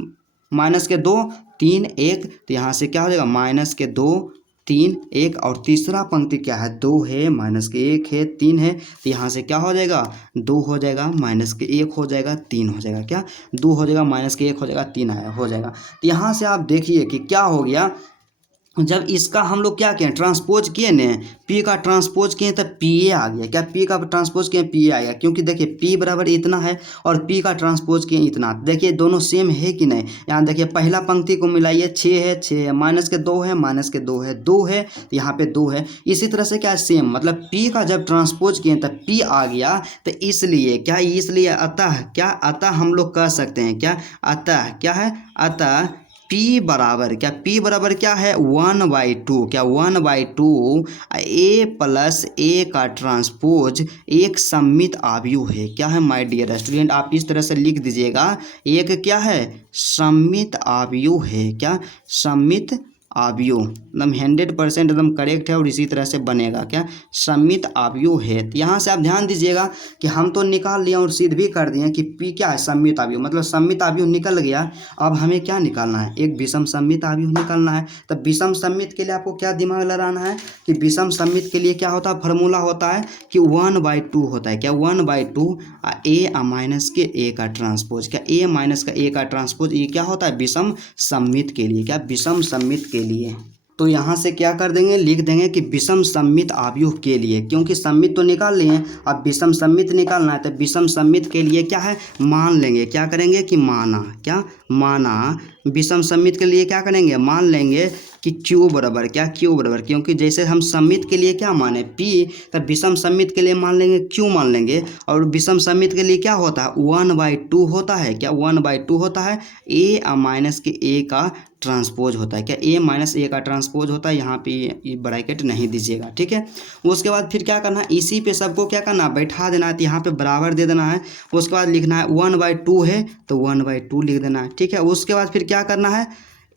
माइनस के 2 3 1, तो यहाँ से क्या हो जाएगा, माइनस के 2 3 1, और तीसरा पंक्ति क्या है, 2 है, माइनस के 1 है, 3 है, तो यहाँ से क्या हो जाएगा, 2 हो जाएगा, माइनस के 1 हो जाएगा, 3 हो जाएगा, क्या 2 हो जाएगा, माइनस के 1 हो जाएगा, 3 हो जाएगा। तो यहाँ से आप देखिए कि क्या हो गया, जब इसका हम लोग क्या किए, ट्रांसपोज किए ने, पी का ट्रांसपोज किए तब पी ए आ गया, क्या पी का ट्रांसपोज किए पी ए आ गया, क्योंकि देखिए पी बराबर इतना है और पी का ट्रांसपोज किए इतना, देखिए दोनों सेम है कि नहीं। यहाँ देखिए पहला पंक्ति को मिलाइए, 6 है 6 है, माइनस के 2 है, माइनस के 2 है, 2 है, यहाँ पे 2 है। इसी तरह से क्या है, सेम, मतलब पी का जब ट्रांसपोज किए तब पी आ गया, तो इसलिए क्या, इसलिए अतः क्या, अतः हम लोग कह सकते हैं, क्या अतः क्या है, अतः P बराबर क्या, P बराबर क्या है, 1/2, क्या 1/2 A प्लस A का ट्रांसपोज एक सममित आव्यूह है। क्या है माय डियर स्टूडेंट, आप इस तरह से लिख दीजिएगा, एक क्या है, सममित आव्यूह है, क्या सममित आव्यूह, एकदम 100% एकदम करेक्ट है और इसी तरह से बनेगा, क्या सममित आव्यूह है। तो यहाँ से आप ध्यान दीजिएगा कि हम तो निकाल लिए और सिद्ध भी कर दिए कि पी क्या है, सममित आव्यूह, मतलब सममित आव्यूह निकल गया। अब हमें क्या निकालना है, एक विषम सममित आव्यूह निकालना है। तब विषम सममित के लिए आपको क्या दिमाग लगाना है कि विषम सममित के लिए क्या होता है, फार्मूला होता है कि 1/2 होता है, क्या 1/2 ए माइनस के ए का ट्रांसपोज, क्या ए माइनस का ए का ट्रांसपोज, ये क्या होता है, विषम सममित के लिए, क्या विषम सममित के लिए। तो यहाँ से क्या कर देंगे, लिख देंगे कि विषम सममित आव्यूह के लिए, क्योंकि सममित तो निकाल लिए, अब विषम सममित निकालना है, तो विषम सममित के लिए क्या है, मान लेंगे, क्या करेंगे कि माना, क्या माना, विषम सममित के लिए क्या करेंगे, मान लेंगे कि Q बराबर, क्या Q बराबर, क्योंकि जैसे हम सममित के लिए क्या माने P, तब विषम सममित के लिए मान लेंगे Q मान लेंगे, और विषम सममित के लिए क्या होता है, 1/2 होता है, क्या 1/2 होता है, A माइनस के A का ट्रांसपोज होता है, क्या A माइनस A का ट्रांसपोज होता है, यहाँ पे ये ब्रैकेट नहीं दीजिएगा, ठीक है। उसके बाद फिर क्या करना है, इसी पे सबको क्या करना है, बैठा देना है, तो यहाँ पे बराबर दे देना है। उसके बाद लिखना है 1/2 है तो 1/2 लिख देना है, ठीक है। उसके बाद फिर क्या करना है,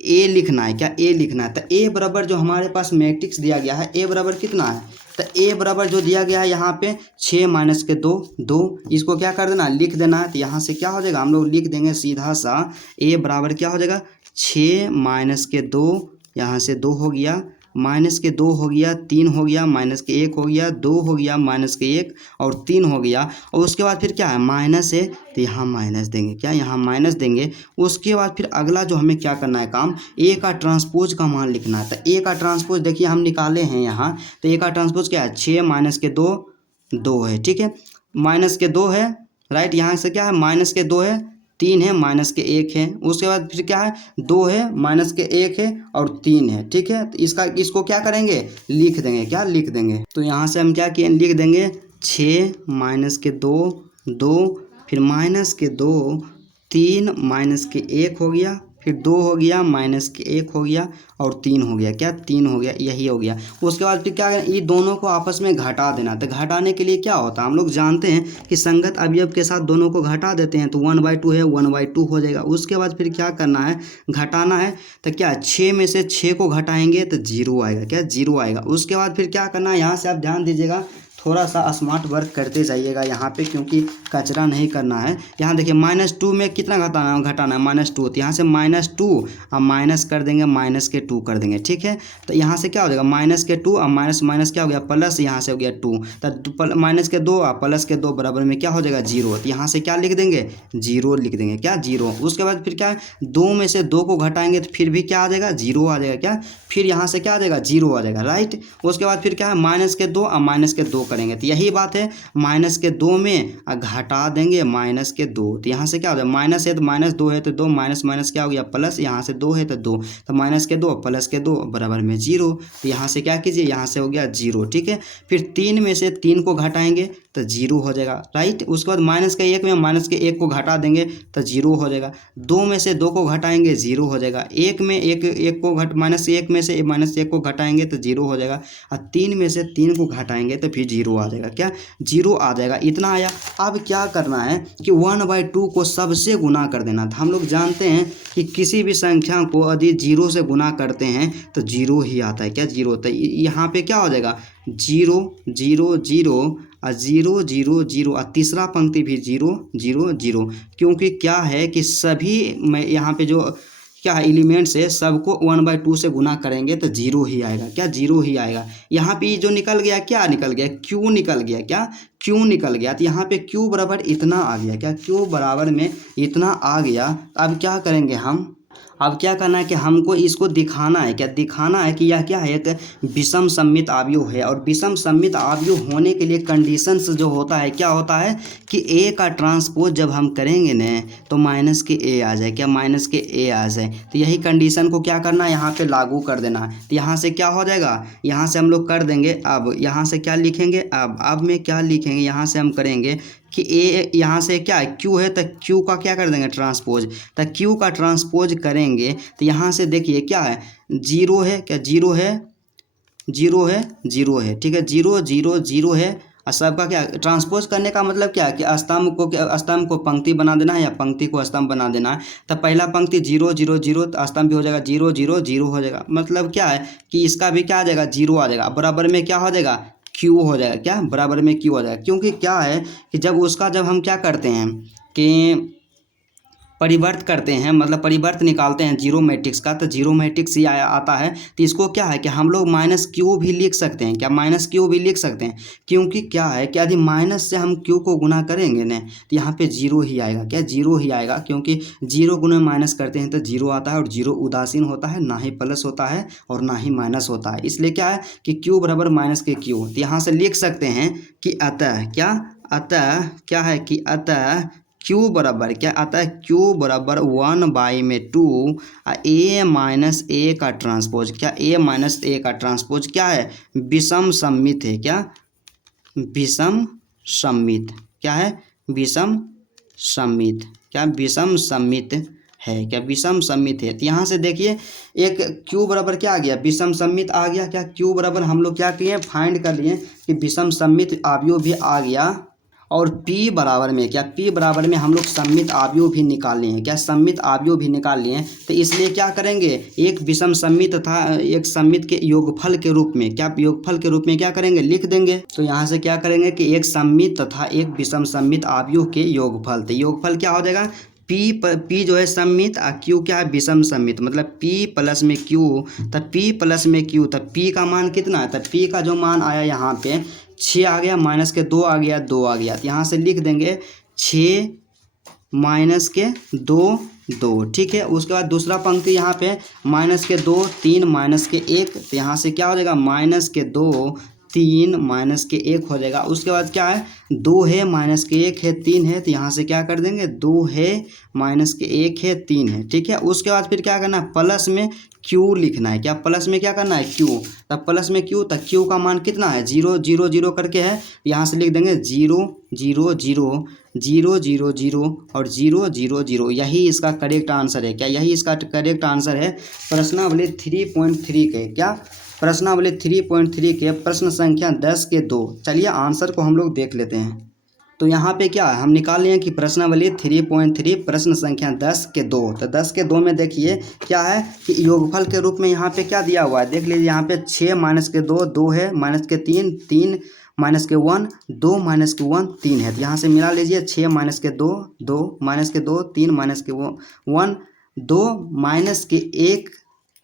ए लिखना है, क्या ए लिखना है, तो ए बराबर जो हमारे पास मैट्रिक्स दिया गया है, ए बराबर कितना है, तो ए बराबर जो दिया गया है यहाँ पे 6 माइनस के 2 2, इसको क्या कर देना, लिख देना है। तो यहाँ से क्या हो जाएगा, हम लोग लिख देंगे सीधा सा, ए बराबर क्या हो जाएगा, 6 माइनस के 2, यहाँ से 2 हो गया, माइनस के 2 हो गया, 3 हो गया, माइनस के 1 हो गया, 2 हो गया, माइनस के 1 और 3 हो गया। और उसके बाद फिर क्या है, माइनस है तो यहाँ माइनस देंगे, क्या यहाँ माइनस देंगे। उसके बाद फिर अगला जो हमें क्या करना है काम, ए का ट्रांसपोज का मान लिखना है। तो ए का ट्रांसपोज देखिए हम निकाले हैं यहाँ, तो ए का ट्रांसपोज क्या है, 6 माइनस के 2 2 है, ठीक है, माइनस के 2 है, राइट, यहाँ से क्या है, माइनस के 2 है, 3 है, माइनस के 1 है। उसके बाद फिर क्या है, 2 है, माइनस के 1 है और 3 है, ठीक है। तो इसको क्या करेंगे, लिख देंगे, क्या लिख देंगे। तो यहाँ से हम क्या किए, लिख देंगे 6 माइनस के 2 2, फिर माइनस के 2 3, माइनस के 1 हो गया, फिर 2 हो गया, माइनस के 1 हो गया और 3 हो गया। क्या 3 हो गया, यही हो गया। उसके बाद फिर क्या करें, ये दोनों को आपस में घटा देना। तो घटाने के लिए क्या होता है, हम लोग जानते हैं कि संगत अवयव के साथ दोनों को घटा देते हैं तो 1/2 है, 1/2 हो जाएगा। उसके बाद फिर क्या करना है, घटाना है। तो क्या 6 में से 6 को घटाएंगे तो 0 आएगा। क्या 0 आएगा। उसके बाद फिर क्या करना है, यहाँ से आप ध्यान दीजिएगा, थोड़ा सा स्मार्ट वर्क करते जाइएगा यहाँ पे, क्योंकि कचरा नहीं करना है। यहाँ देखिए -2 में कितना घटाना है, -2। तो यहाँ से -2 और माइनस कर देंगे, -2 कर देंगे। ठीक है, तो यहाँ से क्या हो जाएगा, -2 और माइनस माइनस क्या हो गया, प्लस, यहाँ से हो गया 2। तो -2 और +2 बराबर में क्या हो जाएगा, 0। तो यहाँ से क्या लिख देंगे, 0 लिख देंगे। क्या 0। उसके बाद फिर क्या है, 2 में से 2 को घटाएंगे तो फिर भी क्या आ जाएगा, 0 आ जाएगा। क्या फिर यहाँ से क्या आ जाएगा, 0 आ जाएगा। राइट। उसके बाद फिर क्या है, -2 और -2 करेंगे तो यही बात है, -2 में घटा देंगे -2। तो यहाँ से क्या हो जाएगा, माइनस है तो -2 है तो 2, माइनस माइनस क्या हो गया, प्लस, यहाँ से 2 है तो 2, तो -2 +2 बराबर में 0। तो यहाँ से क्या कीजिए, यहाँ से हो गया 0। ठीक है, फिर 3 में से 3 को घटाएंगे तो 0 हो जाएगा। राइट। उसके बाद -1 में -1 को घटा देंगे तो 0 हो जाएगा। 2 में से 2 को घटाएंगे 0 हो जाएगा। 1 में 1 को घट -1 में से -1 को घटाएंगे तो 0 हो जाएगा। और 3 में से 3 को घटाएंगे तो फिर 0 आ जाएगा। क्या 0 आ जाएगा। इतना आया। अब क्या करना है कि 1/2 को सबसे गुना कर देना था। हम लोग जानते हैं कि किसी भी संख्या को यदि 0 से गुना करते हैं तो 0 ही आता है। क्या 0 होता है। यहाँ पे क्या हो जाएगा, 0 0 0 और 0 0 0 और तीसरा पंक्ति भी 0 0 0, क्योंकि क्या है कि सभी में यहाँ पे जो क्या है एलिमेंट्स है सबको 1/2 से गुना करेंगे तो 0 ही आएगा। क्या 0 ही आएगा। यहाँ पे जो निकल गया, क्या निकल गया, क्यू निकल गया। क्या क्यू निकल गया। तो यहाँ पे क्यू बराबर इतना आ गया। क्या क्यू बराबर में इतना आ गया। अब क्या करेंगे हम, अब क्या करना है कि हमको इसको दिखाना है। क्या दिखाना है कि यह क्या है, एक विषम सममित आव्यूह है। और विषम सममित आव्यूह होने के लिए कंडीशंस जो होता है, क्या होता है कि ए का ट्रांसपोज जब हम करेंगे न तो -a आ जाए। क्या -a आ जाए। तो यही कंडीशन को क्या करना है, यहाँ पे लागू कर देना है। तो यहाँ से क्या हो जाएगा, यहाँ से हम लोग कर देंगे। अब यहाँ से क्या लिखेंगे, अब में क्या लिखेंगे, यहाँ से हम करेंगे कि ए, यहाँ से क्या है क्यू है तो क्यू का क्या कर देंगे, ट्रांसपोज। तो क्यू का ट्रांसपोज करेंगे तो यहाँ से देखिए क्या है, 0 है। क्या 0 है, 0 है, 0 है। ठीक है, 0 0 0 है। और सबका क्या ट्रांसपोज करने का मतलब क्या है कि स्तंभ को पंक्ति बना देना है या पंक्ति को स्तंभ बना देना है। तो पहला पंक्ति 0 0 0 तो स्तंभ भी हो जाएगा 0 0 0 हो जाएगा। मतलब क्या है कि इसका भी क्या आ जाएगा, 0 आ जाएगा। बराबर में क्या हो जाएगा, क्यू हो जाएगा। क्या बराबर में क्यू हो जाएगा। क्योंकि क्या है कि जब हम क्या करते हैं कि परिवर्त करते हैं, मतलब परिवर्त निकालते हैं जीरो मैट्रिक्स का, तो जीरो मैट्रिक्स ही आता है। तो इसको क्या है कि हम लोग -q भी लिख सकते हैं। क्या -q भी लिख सकते हैं। क्योंकि क्या है कि यदि माइनस से हम q को गुना करेंगे ना तो यहाँ पे 0 ही आएगा। क्या 0 ही आएगा। क्योंकि 0 गुना माइनस करते हैं तो 0 आता है। और 0 उदासीन होता है, ना ही प्लस होता है और ना ही माइनस होता है। इसलिए क्या है कि q बराबर -q। तो यहाँ से लिख सकते हैं कि अतः क्या है कि अतः Q बराबर क्या आता है, Q बराबर 1/2 a का ट्रांसपोज। क्या a का ट्रांसपोज क्या है, विषम सममित है। क्या विषम सममित, क्या है विषम सममित। क्या विषम सममित है। क्या विषम सममित है। तो यहाँ से देखिए एक Q बराबर क्या आ गया, विषम सममित आ गया। क्या Q बराबर हम लोग क्या किए, फाइंड कर लिए कि विषम सममित आव्यूह भी आ गया। और P बराबर में क्या, P बराबर में हम लोग सममित आव्यूह भी निकाल लिए हैं। क्या सममित आव्यूह भी निकाल लिए हैं। तो इसलिए क्या करेंगे, एक विषम सममित तथा एक सममित के योगफल के रूप में, क्या योगफल के रूप में क्या करेंगे, लिख देंगे। तो यहाँ से क्या करेंगे कि एक सममित तथा एक विषम सममित आव्यूह के योगफल। तो योगफल क्या हो जाएगा, P जो है सममित और Q क्या है विषम सममित। मतलब P प्लस में Q, तब P प्लस में Q, तब P का मान कितना है, तब P का जो मान आया यहाँ पे 6 आ गया, -2 आ गया, 2 आ गया। तो यहाँ से लिख देंगे 6 -2 2। ठीक है, उसके बाद दूसरा पंक्ति यहाँ पे -2 3 -1। तो यहाँ से क्या हो जाएगा, -2 3 माइनस के 1 हो जाएगा। उसके बाद क्या है 2 है माइनस के 1 है 3 है, तो यहाँ से क्या कर देंगे 2 है माइनस के 1 है 3 है, ठीक है। उसके बाद फिर क्या करना है प्लस में क्यू लिखना है, क्या प्लस में क्या करना है क्यू, तब प्लस में क्यू, तब क्यू का मान कितना है 0 0 0 करके है, यहाँ से लिख देंगे 0 0 0 0 0 0 और 0 0 0। यही इसका करेक्ट आंसर है, क्या यही इसका करेक्ट आंसर है प्रश्नावली 3.3 के, क्या प्रश्नावली 3.3 के प्रश्न संख्या 10 के 2। चलिए आंसर को हम लोग देख लेते हैं। तो यहाँ पे क्या है हम निकाल लिए कि प्रश्नावली 3.3 प्रश्न संख्या 10 के 2। तो 10 के 2 में देखिए क्या है कि योगफल के रूप में यहाँ पे क्या दिया हुआ है, देख लीजिए यहाँ पे 6 माइनस के 2 2 है, माइनस के 3 3, माइनस के 1 2, माइनस के 1 3 है। तो यहाँ से मिला लीजिए 6 माइनस के 2 2, माइनस के 2 3, माइनस के 1 2, माइनस के 1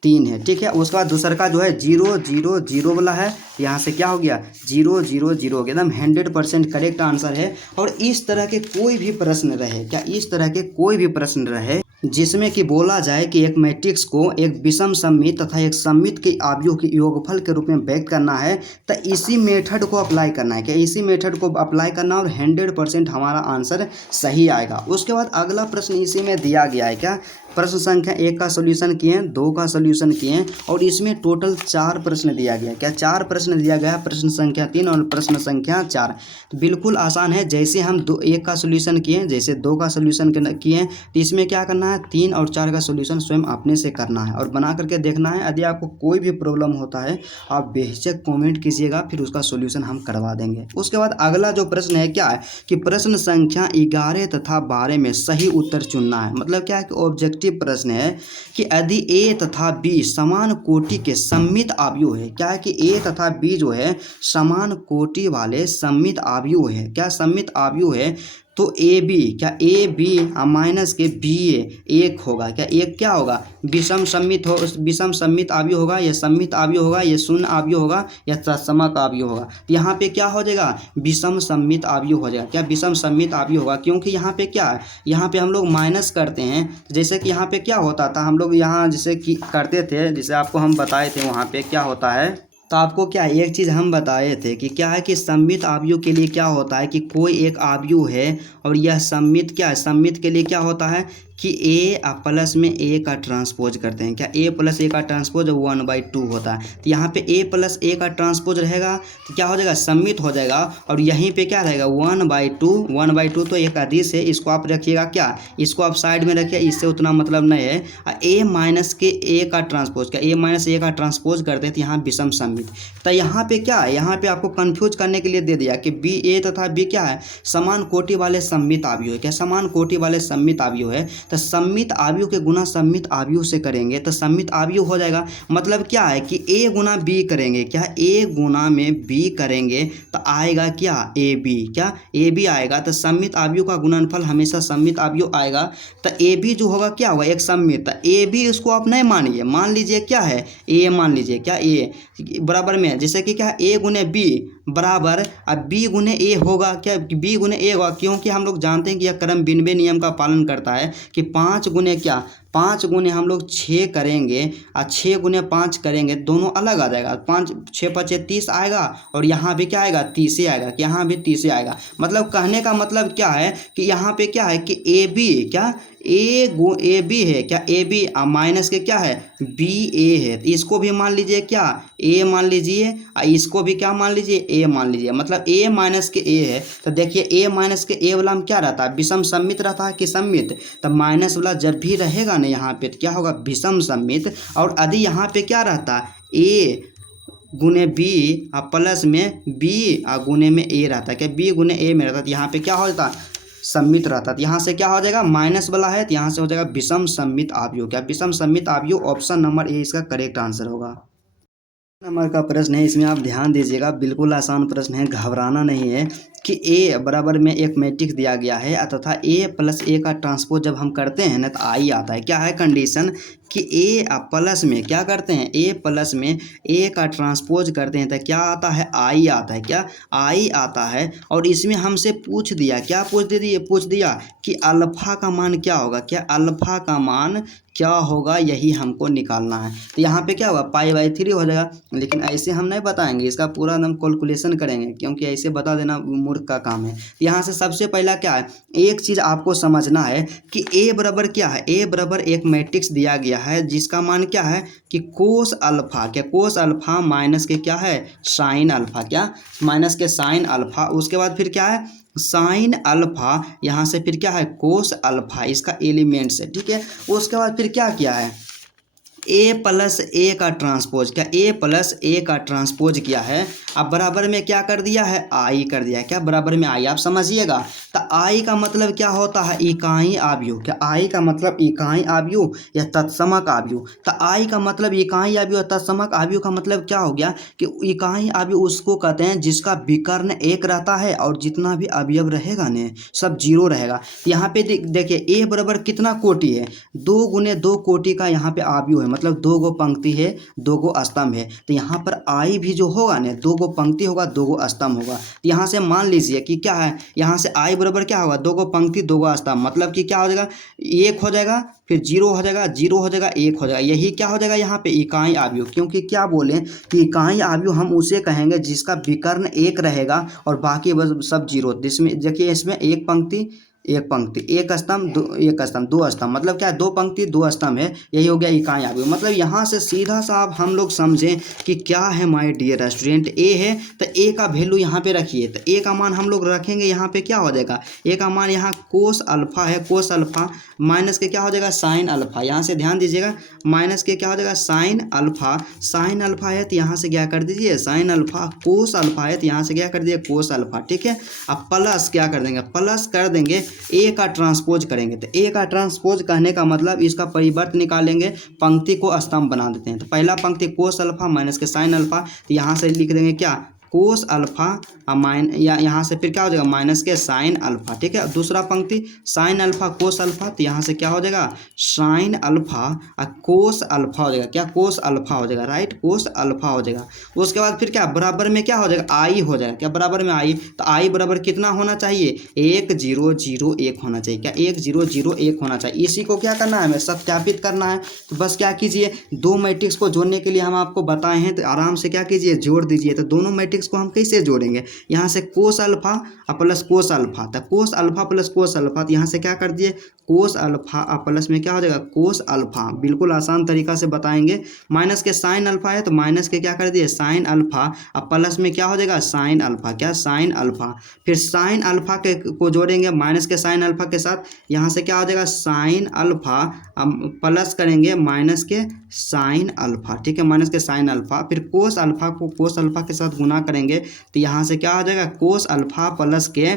3 है, ठीक है। उसके बाद दूसरा का जो है 0 0 0 वाला है, यहाँ से क्या हो गया 0 0 0 हो गया, एकदम 100% करेक्ट आंसर है। और इस तरह के कोई भी प्रश्न रहे, क्या इस तरह के कोई भी प्रश्न रहे जिसमें कि बोला जाए कि एक मैट्रिक्स को एक विषम सममित तथा एक सममित के अवयव के योगफल के रूप में व्यक्त करना है, तो इसी मेथड को अप्लाई करना है, क्या इसी मेथड को अप्लाई करना और 100% हमारा आंसर सही आएगा। उसके बाद अगला प्रश्न इसी में दिया गया है, क्या प्रश्न संख्या 1 का सोल्यूशन किए, 2 का सोल्यूशन किए और इसमें टोटल 4 प्रश्न दिया गया, क्या 4 प्रश्न दिया गया, प्रश्न संख्या 3 और प्रश्न संख्या 4। तो बिल्कुल आसान है, जैसे हम 1 का सोल्यूशन किए, जैसे 2 का सोल्यूशन किए, तो इसमें क्या करना है 3 और 4 का सोल्यूशन स्वयं अपने से करना है और बना करके देखना है। यदि आपको कोई भी प्रॉब्लम होता है आप बेहिचक कमेंट कीजिएगा, फिर उसका सोल्यूशन हम करवा देंगे। उसके बाद अगला जो प्रश्न है क्या है कि प्रश्न संख्या 11 तथा 12 में सही उत्तर चुनना है। मतलब क्या है कि ऑब्जेक्टिव प्रश्न है कि यदि ए तथा बी समान कोटि के सममित अवयव है, क्या है कि ए तथा बी जो है समान कोटि वाले सममित अवयव है, क्या सममित अवयव है, तो ए बी, क्या ए बी माइनस के बी ए 1 होगा, क्या एक क्या होगा विषम सममित हो, विषम सममित अवयव होगा, या सममित अवयव होगा, या शून्य अवयव होगा, या तत्समक अवयव होगा। तो यहाँ पे क्या हो जाएगा विषम सममित अवयव हो जाएगा, क्या विषम सममित अवयव होगा, क्योंकि यहाँ पे क्या है यहाँ पे हम लोग माइनस करते हैं। जैसे कि यहाँ पे क्या होता था हम लोग यहाँ जैसे कि करते थे, जैसे आपको हम बताए थे वहाँ पे क्या होता है, तो आपको क्या एक चीज़ हम बताए थे कि क्या है कि सममित अवयव के लिए क्या होता है कि कोई एक अवयव है और यह सममित क्या है, सममित के लिए क्या होता है कि ए प्लस में ए का ट्रांसपोज करते हैं, क्या ए प्लस ए का ट्रांसपोज 1/2 होता है। तो यहाँ पे ए प्लस ए का ट्रांसपोज रहेगा तो क्या हो जाएगा सममित हो जाएगा, और यहीं पे क्या रहेगा 1/2 तो एक अधिस है, इसको आप रखिएगा, क्या इसको आप साइड में रखिए, इससे उतना मतलब नहीं है। ए माइनस के ए का ट्रांसपोज, क्या ए माइनस ए का ट्रांसपोज करते हैं तो यहाँ विषम सममित। तो यहाँ पे क्या है, यहाँ पे आपको कन्फ्यूज करने के लिए दे दिया कि बी ए तथा बी क्या है समान कोटि वाले सममित अवयव है, क्या समान कोटि वाले सममित अवयव है। तो सममित अवयव के गुना सममित अवयव से करेंगे तो सममित अवयव हो जाएगा। मतलब क्या है कि ए गुना बी करेंगे, क्या ए गुना में बी करेंगे तो आएगा क्या ए बी, क्या ए बी आएगा। तो सममित अवयव का गुणनफल हमेशा सममित अवयव आएगा। तो ए बी जो होगा क्या होगा एक सममित, तो ए बी इसको आप नहीं मानिए, मान लीजिए क्या है ए, मान लीजिए क्या ए बराबर में जैसे कि क्या ए गुने बी बराबर अब बी गुने ए होगा, क्या बी गुने ए होगा, क्योंकि हम लोग जानते हैं कि यह क्रम बिनवे नियम का पालन करता है कि 5 गुने क्या 5 गुने हम लोग 6 करेंगे और 6 गुने 5 करेंगे दोनों अलग आ जाएगा, 5 6 5 30 आएगा और यहाँ भी क्या आएगा 30 आएगा, कि यहाँ भी 30 आएगा। मतलब कहने का मतलब क्या है कि यहाँ पे क्या है कि ए बी क्या ए बी है, क्या ए बी माइनस के क्या है बी ए है, तो इसको भी मान लीजिए क्या ए मान लीजिए और इसको भी क्या मान लीजिए ए मान लीजिए। मतलब ए माइनस के ए है तो देखिए ए माइनस के ए वाला में क्या रहता है विषम सममित रहता है कि सममित, तो माइनस वाला जब भी रहेगा ना यहाँ पे तो क्या होगा विषम सममित। और यदि यहाँ पे क्या रहता है ए गुने बी प्लस में बी गुने में ए रहता है, क्या बी गुने ए में रहता है, तो यहाँ पे क्या हो जाता है सममित रहता है। तो यहाँ से क्या हो जाएगा माइनस वाला है तो यहाँ से हो जाएगा विषम सममित अवयव, क्या विषम सममित अवयव ऑप्शन नंबर ए इसका करेक्ट आंसर होगा। नंबर का प्रश्न है, इसमें आप ध्यान दीजिएगा, बिल्कुल आसान प्रश्न है, घबराना नहीं है। कि ए बराबर में एक मैट्रिक्स दिया गया है तथा ए प्लस ए का ट्रांसपोज जब हम करते हैं ना तो आई आता है। क्या है कंडीशन कि ए प्लस में क्या करते हैं, ए प्लस में ए का ट्रांसपोज करते हैं तो क्या आता है, आई आता है। क्या आई आता है। और इसमें हमसे पूछ दिया, क्या पूछ दिया कि अल्फ़ा का मान क्या होगा। क्या अल्फ़ा का मान क्या होगा, यही हमको निकालना है। तो यहाँ पे क्या होगा, पाई/3 हो जाएगा। लेकिन ऐसे हम नहीं बताएंगे, इसका पूरा हम कैलकुलेशन करेंगे, क्योंकि ऐसे बता देना मूर्ख का काम है। यहाँ से सबसे पहला क्या है, एक चीज़ आपको समझना है कि ए बराबर क्या है, ए बराबर एक मैट्रिक्स दिया गया है जिसका मान क्या है कि कोस अल्फ़ा। क्या कोस अल्फ़ा माइनस के क्या है, साइन अल्फ़ा। क्या माइनस के साइन अल्फ़ा। उसके बाद फिर क्या है, साइन अल्फ़ा। यहाँ से फिर क्या है, कोस अल्फ़ा, इसका एलिमेंट्स है। ठीक है। उसके बाद फिर क्या किया है, ए प्लस ए का ट्रांसपोज। क्या ए प्लस ए का ट्रांसपोज किया है। अब बराबर में क्या कर दिया है, आई कर दिया है। क्या बराबर में आई, आप समझिएगा। तो आई का मतलब क्या होता है, इकाई आव्यूह। क्या आई का मतलब इकाई आव्यूह या तत्समक आव्यूह। तो आई का मतलब इकाई आव्यूह, तत्समक आव्यूह का मतलब क्या हो गया कि इकाई आव्यूह उसको कहते हैं जिसका विकर्ण एक रहता है और जितना भी अवयव रहेगा ने सब जीरो रहेगा। यहाँ पे देखिए ए बराबर कितना कोटि है, 2 × 2 कोटि का यहाँ पे आव्यूह है, मतलब 2 गो पंक्ति है 2 गो स्तंभ है। तो यहाँ पर आई भी जो होगा ना 2 गो पंक्ति होगा 2 गो स्तंभ होगा। यहाँ से मान लीजिए कि क्या है, यहाँ से आई बराबर क्या होगा, 2 गो पंक्ति 2 गो स्तंभ, मतलब कि क्या हो जाएगा, 1 हो जाएगा, फिर 0 हो जाएगा, 0 हो जाएगा, 1 हो जाएगा। यही क्या हो जाएगा यहाँ पे इकाई आव्यूह। क्योंकि क्या बोले कि इकाई आव्यूह हम उसे कहेंगे जिसका विकर्ण एक रहेगा और बाकी बस सब जीरो। जिसमें देखिए इसमें एक पंक्ति एक स्तंभ एक स्तंभ 2 स्तंभ, मतलब क्या है 2 पंक्ति 2 स्तंभ है। यही हो गया इकाई आव्यूह। मतलब यहाँ से सीधा सा आप हम लोग समझें कि क्या है माय डियर स्टूडेंट, ए है तो ए का वैल्यू यहाँ पे रखिए। तो ए का मान हम लोग रखेंगे यहाँ पे क्या हो जाएगा, ए का मान यहाँ कोस अल्फ़ा है, कोस अल्फ़ा माइनस के क्या हो जाएगा, साइन अल्फ़ा। यहाँ से ध्यान दीजिएगा, माइनस के क्या हो जाएगा, साइन अल्फ़ा। साइन अल्फ़ा है तो यहाँ से क्या कर दीजिए, साइन अल्फ़ा। कोस अल्फ़ा है तो यहाँ से क्या कर दीजिए, कोस अल्फ़ा। ठीक है। अब प्लस क्या कर देंगे, प्लस कर देंगे ए का ट्रांसपोज करेंगे। तो ए का ट्रांसपोज कहने का मतलब इसका परिवर्त निकालेंगे, पंक्ति को स्तंभ बना देते हैं। तो पहला पंक्ति कोस अल्फ़ा माइनस के साइन अल्फ़ा, तो यहाँ से लिख देंगे क्या, कोस अल्फ़ा या यहाँ से फिर क्या हो जाएगा, माइनस के साइन अल्फ़ा। ठीक है। दूसरा पंक्ति साइन अल्फ़ा कोस अल्फ़ा, तो यहाँ से क्या हो जाएगा, साइन अल्फ़ा और कोस अल्फ़ा हो जाएगा। क्या कोस अल्फ़ा हो जाएगा, राइट, कोस अल्फ़ा हो जाएगा। उसके बाद फिर क्या बराबर में क्या हो जाएगा, आई हो जाएगा। क्या बराबर में आई, तो आई बराबर कितना होना चाहिए, 1 0 0 1 होना चाहिए। क्या 1 0 0 1 होना चाहिए। इसी को क्या करना है, हमें सत्यापित करना है। तो बस क्या कीजिए, 2 मैट्रिक्स को जोड़ने के लिए हम आपको बताए हैं, तो आराम से क्या कीजिए, जोड़ दीजिए। तो दोनों मैट्रिक्स को हम कैसे जोड़ेंगे, यहाँ से cos alpha plus cos alpha, तो cos alpha plus cos alpha, तो यहाँ से क्या कर दिए, कोस अल्फ़ा प्लस में क्या हो जाएगा, कोस अल्फ़ा। बिल्कुल आसान तरीका से बताएंगे। माइनस के साइन अल्फ़ा है तो माइनस के क्या कर दिए, साइन अल्फ़ा, अब प्लस में क्या हो जाएगा, साइन अल्फ़ा। क्या साइन अल्फ़ा, फिर साइन अल्फ़ा के को जोड़ेंगे माइनस के साइन अल्फ़ा के साथ, यहाँ से क्या हो जाएगा, साइन अल्फ़ा प्लस करेंगे माइनस के साइन अल्फ़ा। ठीक है, माइनस के साइन अल्फ़ा, फिर कोस अल्फ़ा को कोस अल्फ़ा के साथ गुना करेंगे तो यहाँ से क्या हो जाएगा, कोस अल्फ़ा प्लस के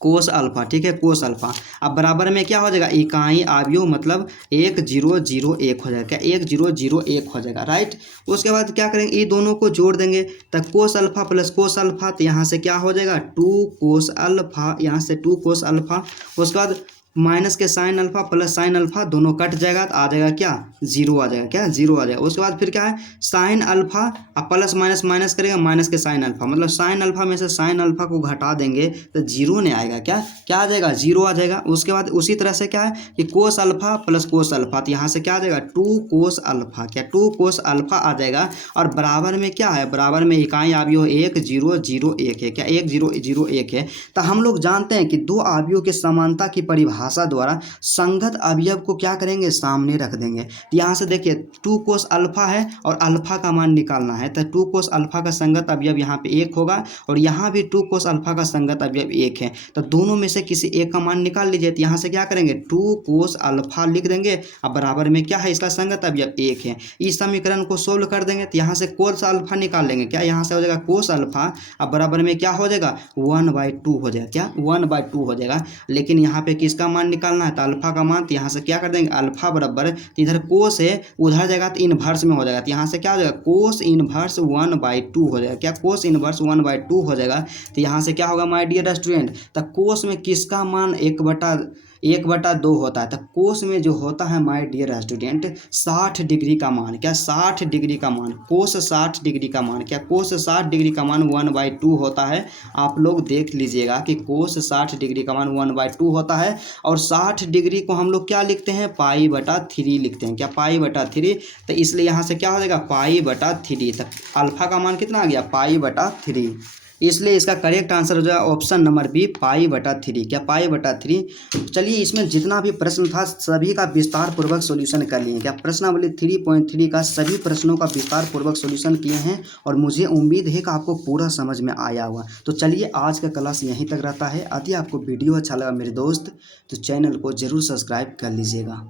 कोस अल्फ़ा। ठीक है, कोस अल्फ़ा। अब बराबर में क्या हो जाएगा, इकाई आव्यूह, मतलब 1 0 0 1 हो जाएगा। क्या 1 0 0 1 हो जाएगा, राइट। उसके बाद क्या करेंगे, ये दोनों को जोड़ देंगे तो cos alpha plus cos alpha, तो यहाँ से क्या हो जाएगा, 2 कोस अल्फ़ा, यहाँ से 2 कोस अल्फ़ा। उसके बाद माइनस के sine alpha plus sine alpha दोनों कट जाएगा तो आ जाएगा क्या, 0 आ जाएगा। क्या 0 आ जाएगा। उसके बाद फिर क्या है, साइन अल्फ़ा अब प्लस माइनस माइनस करेगा माइनस के साइन अल्फ़ा, मतलब साइन अल्फ़ा में से साइन अल्फ़ा को घटा देंगे तो 0 नहीं आएगा। क्या क्या आ जाएगा, 0 आ जाएगा। उसके बाद उसी तरह से क्या है कि कोस अल्फ़ा प्लस कोस अल्फ़ा, तो यहाँ से क्या आ जाएगा, 2 कोस अल्फ़ा। क्या 2 कोस अल्फ़ा आ जाएगा। और बराबर में क्या है, बराबर में इकाई आव्यूह 1 0 0 1 है। क्या 1 0 0 1 है। तो हम लोग जानते हैं कि 2 आव्यूह के समानता की भाषा द्वारा संगत अवयव को क्या करेंगे, सामने रख देंगे। यहाँ से देखिए 2 कोस अल्फ़ा है और अल्फ़ा का मान निकालना है, तो 2 कोस अल्फ़ा का संगत अवयव यहाँ पे 1 होगा और यहाँ भी 2 कोस अल्फ़ा का संगत अवयव 1 है। तो दोनों में से किसी एक का मान निकाल लीजिए। तो यहाँ से क्या करेंगे, 2 कोस अल्फ़ा लिख देंगे। अब बराबर में क्या है, इसका संगत अवयव 1 है। इस समीकरण को सोल्व कर देंगे तो यहाँ से कोस अल्फ़ा निकाल लेंगे। क्या यहाँ से हो जाएगा कोस अल्फ़ा, अब बराबर में क्या हो जाएगा, 1/2 हो जाएगा। क्या 1/2 हो जाएगा। लेकिन यहाँ पे किसका मान निकालना है, तो अल्फा का मान, तो यहाँ से क्या कर देंगे, अल्फा बराबर, तो इधर कोस है, उधर जाएगा तो इनवर्स में हो जाएगा, तो यहाँ से क्या हो जाएगा, कोस इनवर्स 1/2 हो जाएगा। क्या, कोस इनवर्स 1/2 हो जाएगा। तो यहाँ से क्या होगा माय डियर स्टूडेंट, तो कोस में किसका मान 1/2 होता है, तो कोस में जो होता है माय डियर स्टूडेंट 60 डिग्री का मान। क्या, 60 डिग्री का मान, कोस 60 डिग्री का मान, क्या कोस 60 डिग्री का मान 1/2 होता है। आप लोग देख लीजिएगा कि कोस 60 डिग्री का मान 1/2 होता है, और 60 डिग्री को हम लोग क्या लिखते हैं, π/3 लिखते हैं। क्या, π/3, तो इसलिए यहाँ से क्या हो जाएगा, π/3। तक अल्फा का मान कितना आ गया, π/3, इसलिए इसका करेक्ट आंसर हो जाएगा ऑप्शन नंबर बी, π/3। क्या, π/3। चलिए, इसमें जितना भी प्रश्न था सभी का विस्तार पूर्वक सॉल्यूशन कर लिए। क्या, प्रश्नावली 3.3 का सभी प्रश्नों का विस्तार पूर्वक सॉल्यूशन किए हैं, और मुझे उम्मीद है कि आपको पूरा समझ में आया होगा। तो चलिए, आज का क्लास यहीं तक रहता है। यदि आपको वीडियो अच्छा लगा मेरे दोस्त, तो चैनल को जरूर सब्सक्राइब कर लीजिएगा।